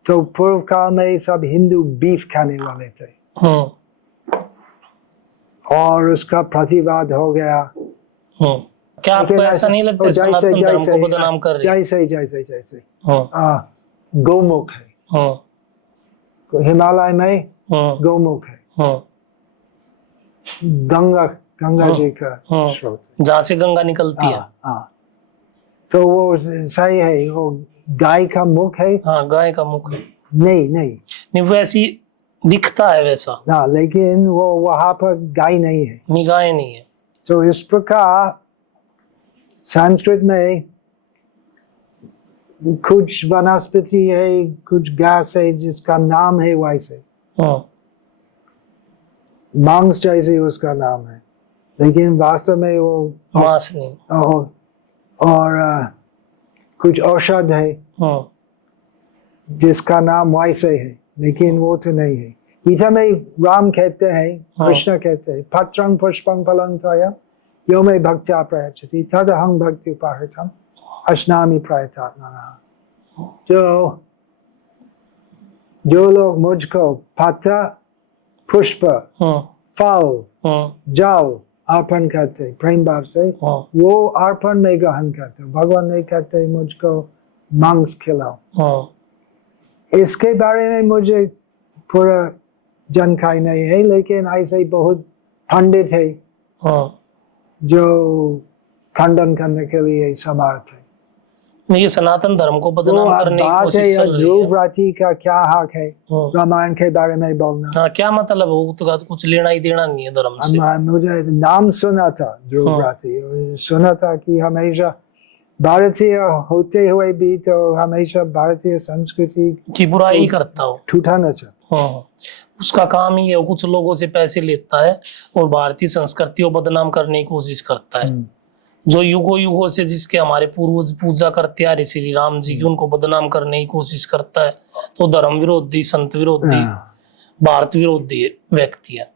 तो पूर्व काल में सब हिंदू बीफ खाने वाले थे, और उसका प्रतिवाद हो गया क्या आपको लेकिन ऐसा नहीं लगता सनातन धर्म को बदनाम कर रही है? जैसे हाँ गौमुख है, हाँ हिमालय में हाँ गौमुख है, हाँ गंगा जी का हाँ। स्रोत। जहाँ से गंगा निकलती है। हाँ, तो वो सही है, वो गाय का मुख है। हाँ गाय का मुख है। नहीं नहीं वैसी दिखता है वैसा, हाँ, लेकिन वो वहां पर गाय नहीं है। निगाहें नहीं है। तो इस प्रकार संस्कृत में कुछ वनस्पति है, कुछ घास है जिसका नाम है वैसे, हाँ मांस जैसे उसका नाम है, लेकिन वास्तव में वो मांस नहीं। और कुछ औषध है हाँ जिसका नाम वैसे है, लेकिन वो तो नहीं है। गीता में राम कहते हैं, हाँ। कृष्ण कहते हैं, पत्रं पुष्पं फलं त्वया यो मे भक्त्या प्रयच्छति तदहं भक्ति उपाहृतम् अश्नामि प्रयतात्मनः। जो लोग मुझको पत्र, पुष्प, हाँ फल, हाँ जल अर्पण करते प्रेम भाव से, हाँ वो अर्पण में ग्रहण करते। भगवान नहीं कहते मुझको मांस खिलाओ। हाँ इसके बारे में मुझे पूरा जानकारी नहीं है, लेकिन ऐसे बहुत पंडित है हाँ। जो खंडन करने के लिए समर्थ है। नहीं ये सनातन धर्म को वो बदनाम अब करने की बात है, कोशिश चल रही ध्रुव है। राठी का क्या हक है हाँ। रामायण के बारे में बोलना? हाँ क्या मतलब है, वो तो कुछ लेना ही देना नहीं है धर्म से। मुझे नाम सुना था ध्रुव हाँ। राठी, सुना था कि हमेशा भारतीय होते हुए भी तो हमेशा भारतीय संस्कृति की बुराई ही करता हो। ठुठाना चाहता। हाँ उसका काम ही है, वो कुछ लोगों से पैसे लेता है और भारतीय संस्कृति को बदनाम करने की कोशिश करता है। जो युगों युगों से जिसके हमारे पूर्वज पूजा करते आ रहे श्री राम जी की, उनको बदनाम करने की कोशिश करता है। तो धर्म विरोधी, संत विरोधी, भारत विरोधी व्यक्ति है।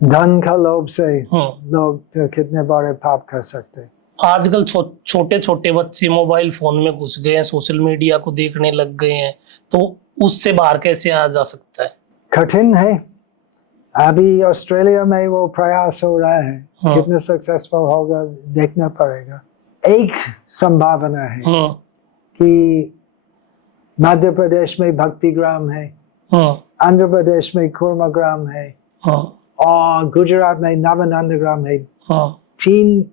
धन का लोभ से लोग तो कितने बड़े पाप कर सकते हैं। आजकल छोटे छोटे बच्चे मोबाइल फोन में घुस गए हैं, सोशल मीडिया को देखने लग गए हैं, तो उससे बाहर कैसे आया जा सकता है? कठिन है। अभी ऑस्ट्रेलिया में वो प्रयास हो रहा है, कितना सक्सेसफुल होगा देखना पड़ेगा। एक संभावना है कि मध्य प्रदेश में भक्ति ग्राम है, आंध्र प्रदेश में कुर्मा ग्राम है, और गुजरात में नवानंद ग्राम है। 3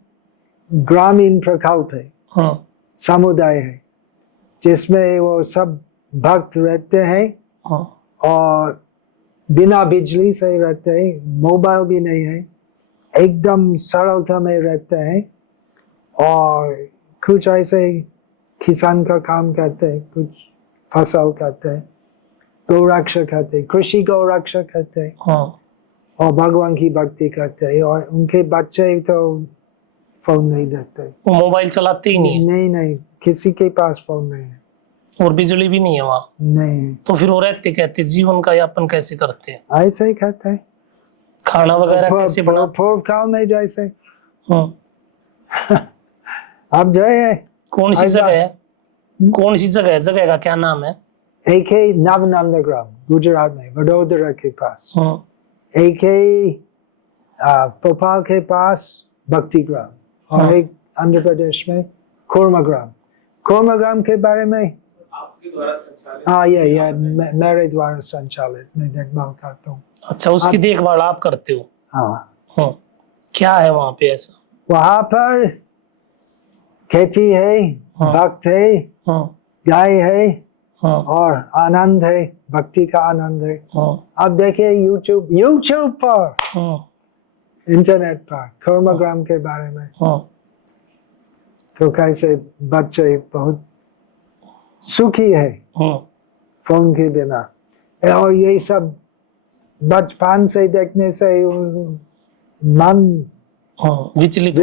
ग्रामीण प्रकल्प है, समुदाय है, जिसमें वो सब भक्त रहते हैं और बिना बिजली से रहते हैं, मोबाइल भी नहीं है, एकदम सरलता में रहते हैं, और कुछ ऐसे किसान का काम करते हैं, कुछ फसल करते हैं, गौरक्षा करते हैं, कृषि गौरक्षा करते हैं, और भगवान की भक्ति करते हैं। और उनके बच्चे तो फोन नहीं देखते, वो मोबाइल चलाते ही नहीं है। नहीं, किसी के पास फोन नहीं है और बिजली भी नहीं है वहाँ। नहीं, तो फिर वो रहते कहते जीवन का यापन कैसे करते हैं? ऐसे ही करते हैं, खाना वगैरह कैसे बनाते? पूर्व काल में जैसे। अब जाए कौन सी जगह है? कौन सी जगह है? जगह का क्या नाम है? एक है नवनंद ग्राम गुजरात में, वडोदरा के पास। एक है भोपाल के पास भक्ति ग्राम, और एक आंध्र प्रदेश में कुर्मा ग्राम। कुर्मा ग्राम के बारे में आपके द्वारा संचालित? मेरे द्वारा संचालित, मैं देखभाल करता हूँ। अच्छा, उसकी देखभाल आप करते हो? हाँ। क्या है वहाँ पे ऐसा? वहाँ पर खेती है, भक्त है, गाय है, और आनंद है, भक्ति का आनंद है। अब देखिए यूट्यूब पर, इंटरनेट पर कुर्मा ग्राम के बारे में, तो कैसे बच्चे बहुत सुखी है फोन के बिना। और ये सब बचपन से देखने से मन विकृत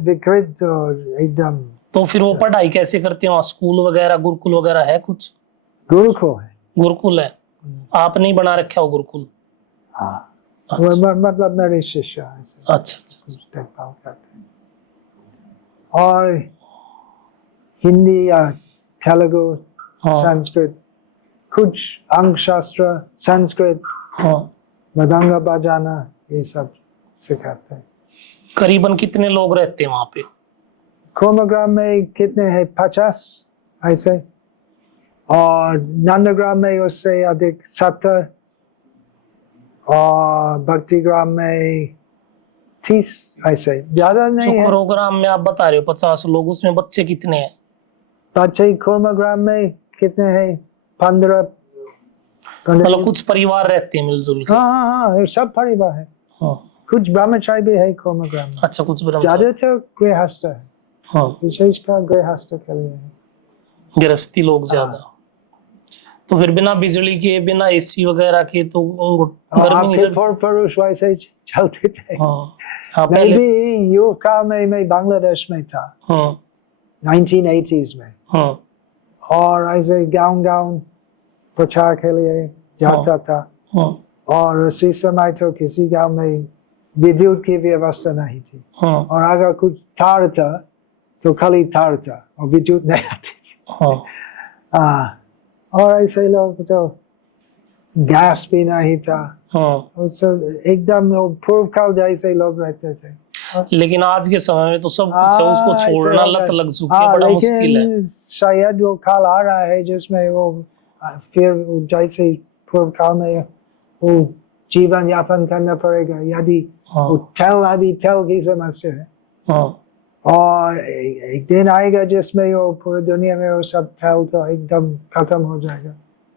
विकृत और एकदम। तो फिर वो पढ़ाई कैसे करते हैं? स्कूल वगैरह, गुरुकुल वगैरह है कुछ? गुरुकुल है। आप नहीं बना रखा हो गुरुकुल? हाँ, मतलब मेरे शिष्य है। अच्छा। देखभाल करते हैं। और हिंदी या तेलुगु, संस्कृत, कुछ अंग शास्त्र, संस्कृत, मृदंग बजाना, ये सब सिखाते हैं। करीबन कितने लोग रहते हैं वहां पे? कुर्मग्राम में कितने हैं? 50 ऐसे। और नंदग्राम में उससे अधिक 70। और भक्तिग्राम में 30 ऐसे, ज्यादा जो नहीं है। प्रोग्राम में आप बता रहे हो 50 लोग, उसमें बच्चे कितने हैं? बच्चे कुर्मग्राम में कितने हैं? 15। मतलब कुछ परिवार रहते हैं मिलजुल के? हाँ हाँ हाँ, सब परिवार है। हाँ। कुछ ब्रह्मचारी भी है कुर्मग्राम में। अच्छा, कुछ ब्रह्मचारी। ज्यादातर गृहस्थ है, हाँ, विशेषकर गृहस्थ के लिए है। गृहस्थी लोग ज्यादा। तो फिर बिना बिजली के, बिना एसी वगैरह के तो उनको गर्मी नहीं आपके लगती? पुरुष वैसे ही चलते थे। हाँ हाँ, मैं पहले। भी युव काल में मैं बांग्लादेश में था, हाँ 1980s में। हाँ और ऐसे गाँव प्रचार के लिए जाता था। हाँ और उसी समय तो किसी गांव में विद्युत की व्यवस्था नहीं थी। हाँ और अगर कुछ तार था तो खाली तार था और विद्युत नहीं आती थी। हाँ और ऐसे लोग तो गैस भी नहीं था। हाँ। और सब एकदम पूर्व काल जैसे लोग रहते थे। लेकिन आज के समय में तो सब कुछ है, उसको ऐसे छोड़ना हो गए। लत लग चुकी है, बड़ा मुश्किल है। लेकिन शायद वो काल आ रहा है जिसमें वो फिर जैसे पूर्व काल में वो जीवन यापन करना पड़ेगा। यदि हाँ वो अभी तेल की समस्या है। हाँ और एक दिन आएगा जिसमें वो पूरी दुनिया में वो सब तेल तो एकदम खत्म हो जाएगा।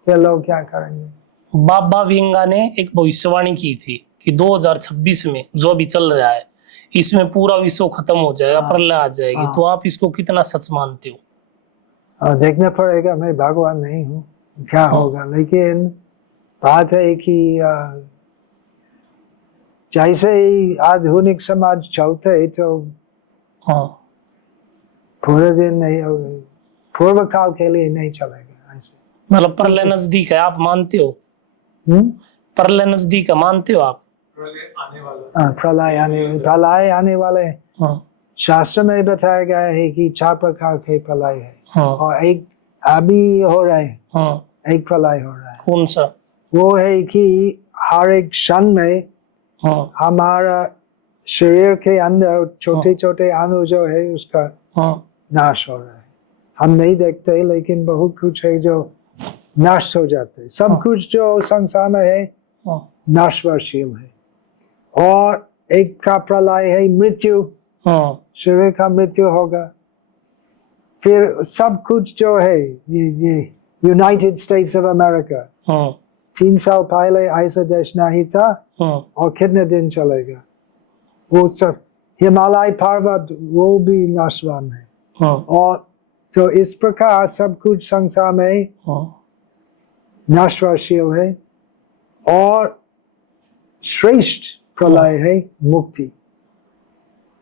फिर लोग क्या करेंगे? बाबा विंगा ने एक भविष्यवाणी की थी कि 2026 में जो अभी चल रहा है, इसमें पूरा विश्व खत्म हो जाएगा, हाँ, प्रलय आ जाएगी। हाँ। तो आप इसको कितना सच मानते हो? देखना पड़ेगा। मैं भगवान नहीं हूँ, क्या हाँ। होगा। लेकिन बात है कि जैसे ही आधुनिक समाज चलते है तो हाँ पूरे दिन नहीं, पूर्व काल के लिए नहीं चलेगा ऐसे। मतलब प्रलय नजदीक है, आप मानते हो? प्रलय नजदीक है, मानते हो आप? प्रलय आने वाले। हाँ शास्त्र में बताया गया है कि 4 प्रकार के प्रलय है। हाँ और एक अभी हो रहा है, हाँ। एक प्रलय हो रहा है। कौन सा? वो है कि हर एक क्षण में हाँ हमारा शरीर के अंदर छोटे छोटे अणु जो है उसका हाँ नाश हो रहा है। हम नहीं देखते लेकिन बहुत कुछ है जो नष्ट हो जाते हैं। सब कुछ जो संसार में है हाँ नाशवशील है। और एक का प्रलय है मृत्यु, हाँ शरीर का मृत्यु होगा। फिर सब कुछ जो है ये यूनाइटेड स्टेट्स ऑफ अमेरिका हाँ 3 साल पहले ऐसा देश नहीं था। हाँ और कितने दिन चलेगा? वो सब हिमालय पर्वत वो भी नाशवान है। हाँ और तो इस प्रकार सब कुछ संसार में हाँ नाशवानशील है। और श्रेष्ठ प्रलय है मुक्ति।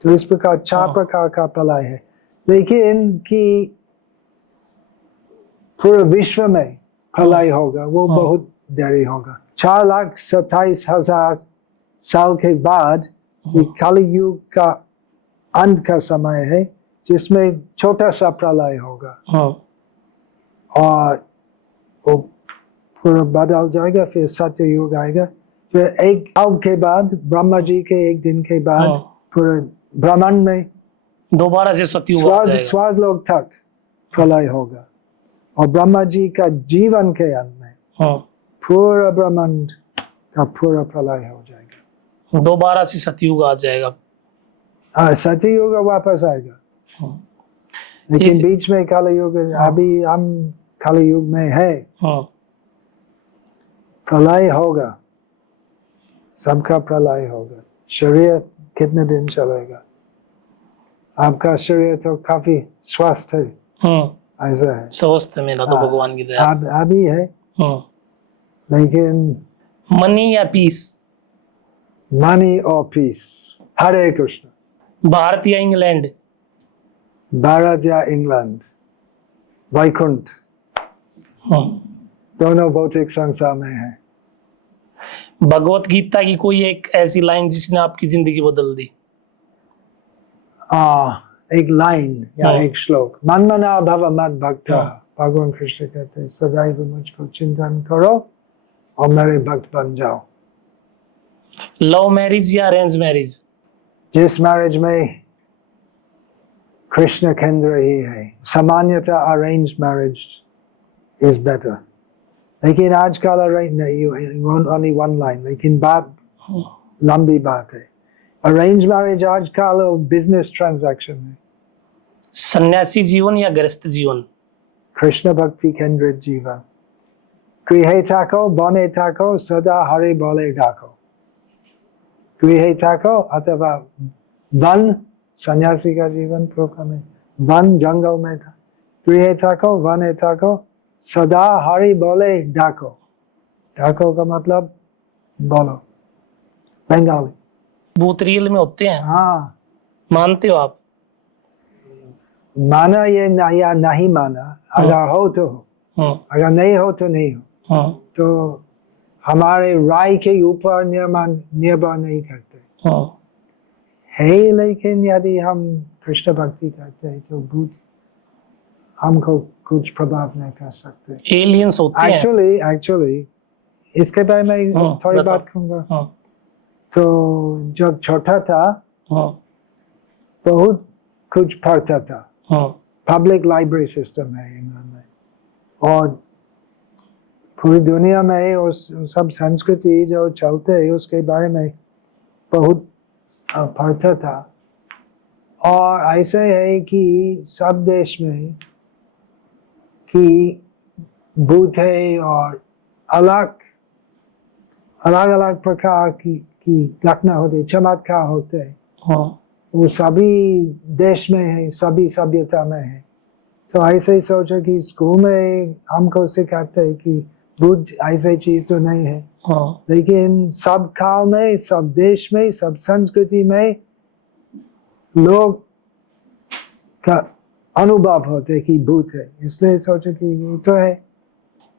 तो इस प्रकार 4 प्रकार का प्रलय है। लेकिन कि पूरे विश्व में प्रलय होगा वो बहुत देरी होगा। 4,27,000 साल के बाद ये कलि युग का अंत का समय है जिसमें छोटा सा प्रलय होगा। हाँ और वो पूरा बदल जाएगा। फिर सत्य युग आएगा। फिर एक काल के बाद, ब्रह्मा जी के एक दिन के बाद पूरे ब्रह्मांड में दोबारा से सतयुग आ जाएगा। स्वर्ग लोग तक प्रलय होगा। और ब्रह्मा जी का जीवन के अंत में हाँ पूरा ब्रह्मांड का पूरा प्रलय हो जाएगा। दोबारा से सतयुग आ जाएगा। सत्य युग वापस आएगा। हाँ लेकिन बीच में काली युग, अभी हम काली युग में है। हाँ प्रलय होगा, सबका प्रलय होगा। शरीर कितने दिन चलेगा? आपका शरीर तो काफी स्वस्थ है। ऐसा है, स्वस्थ है मेरा तो भगवान की दया से। अभी है। लेकिन मनी या पीस? मनी और पीस। हरे कृष्ण। भारत या इंग्लैंड? भारत या इंग्लैंड? वैकुंठ। दोनों भौतिक संसार में है। भगवत गीता की कोई एक ऐसी लाइन जिसने आपकी जिंदगी बदल दी? एक लाइन या एक श्लोक। मनमना भव मद भक्ता। भगवान कृष्ण कहते हैं सदैव मुझको चिंतन करो और मेरे भक्त बन जाओ। लव मैरिज या अरेंज मैरिज? जिस मैरिज में कृष्ण केंद्र ही है, सामान्यतः अरेंज मैरिज इज बेटर, लेकिन आजकल अरेंज नहीं, ओनली वन लाइन, लेकिन बात लंबी बात है। अरेंज मैरिज आजकल बिजनेस ट्रांजैक्शन है। सन्यासी जीवन या गृहस्थ जीवन? कृष्ण भक्ति केंद्रित जीवन। गृहे थाको बने थाको सदा हरि बोले डाको। गृहे थाको अथवा वन, सन्यासी का जीवन प्रोग्राम में वन जंगल में था। गृहे थाको वने थाको सदा हरि बोले डाको। डाको का मतलब बोलो, बंगाली। भूत रियल में होते हैं? हाँ, मानते हो आप? माना ये ना या नहीं माना, अगर हो तो हो, अगर नहीं हो तो नहीं हो। तो हमारे राय के ऊपर निर्भर नहीं करते है, लेकिन यदि हम कृष्ण भक्ति करते हैं तो भूत हमको कुछ प्रभाव नहीं कर सकते। एलियंस होते हैं? एक्चुअली इसके बारे में थोड़ी बात कहूँगा। तो जब छोटा था बहुत कुछ पढ़ता था। पब्लिक लाइब्रेरी सिस्टम है इंग्लैंड में, और पूरी दुनिया में उस सब संस्कृति जो चलते हैं उसके बारे में बहुत पढ़ता था। और ऐसे है कि सब देश में कि भूत है और अलग अलग प्रकार की घटना होती, चमत्कार होते हैं। वो सभी देश में है, सभी सभ्यता में है। तो ऐसे ही सोचो कि स्कूल में हमको सिखाते हैं कि भूत ऐसी चीज तो नहीं है, लेकिन सब काल में, सब देश में, सब संस्कृति में लोग का अनुभव होते हैं कि भूत है, इसलिए सोचो कि वो तो है।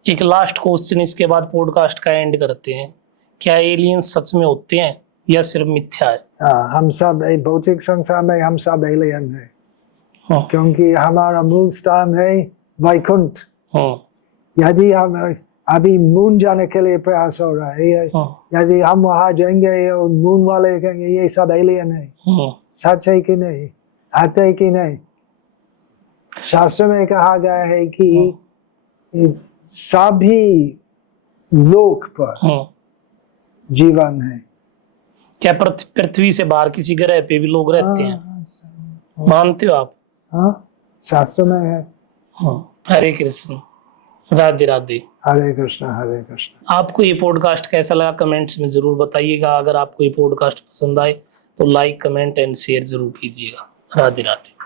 एक लास्ट क्वेश्चन, इसके बाद पॉडकास्ट का एंड करते हैं। क्या एलियंस सच में होते हैं या सिर्फ मिथ्या है? हम सब भौतिक संसार में हम सब एलियन है, क्योंकि हमारा मूल स्थान है वैकुंठ। यदि हम अभी मून जाने के लिए प्रयास हो रहा है, यदि हम वहां जाएंगे और मून वाले कहेंगे ये सब एलियन है, सच है कि नहीं, आते है कि नहीं? शास्त्र में कहा गया है कि सभी लोक पर जीवन है। क्या पृथ्वी से बाहर किसी ग्रह पे भी लोग रहते हैं? मानते हो आप? हाँ, शास्त्र में है। हरे कृष्ण, राधे राधे। हरे कृष्ण हरे कृष्ण। आपको ये पॉडकास्ट कैसा लगा कमेंट्स में जरूर बताइएगा। अगर आपको ये पॉडकास्ट पसंद आए तो लाइक, कमेंट एंड शेयर जरूर कीजिएगा। राधे राधे।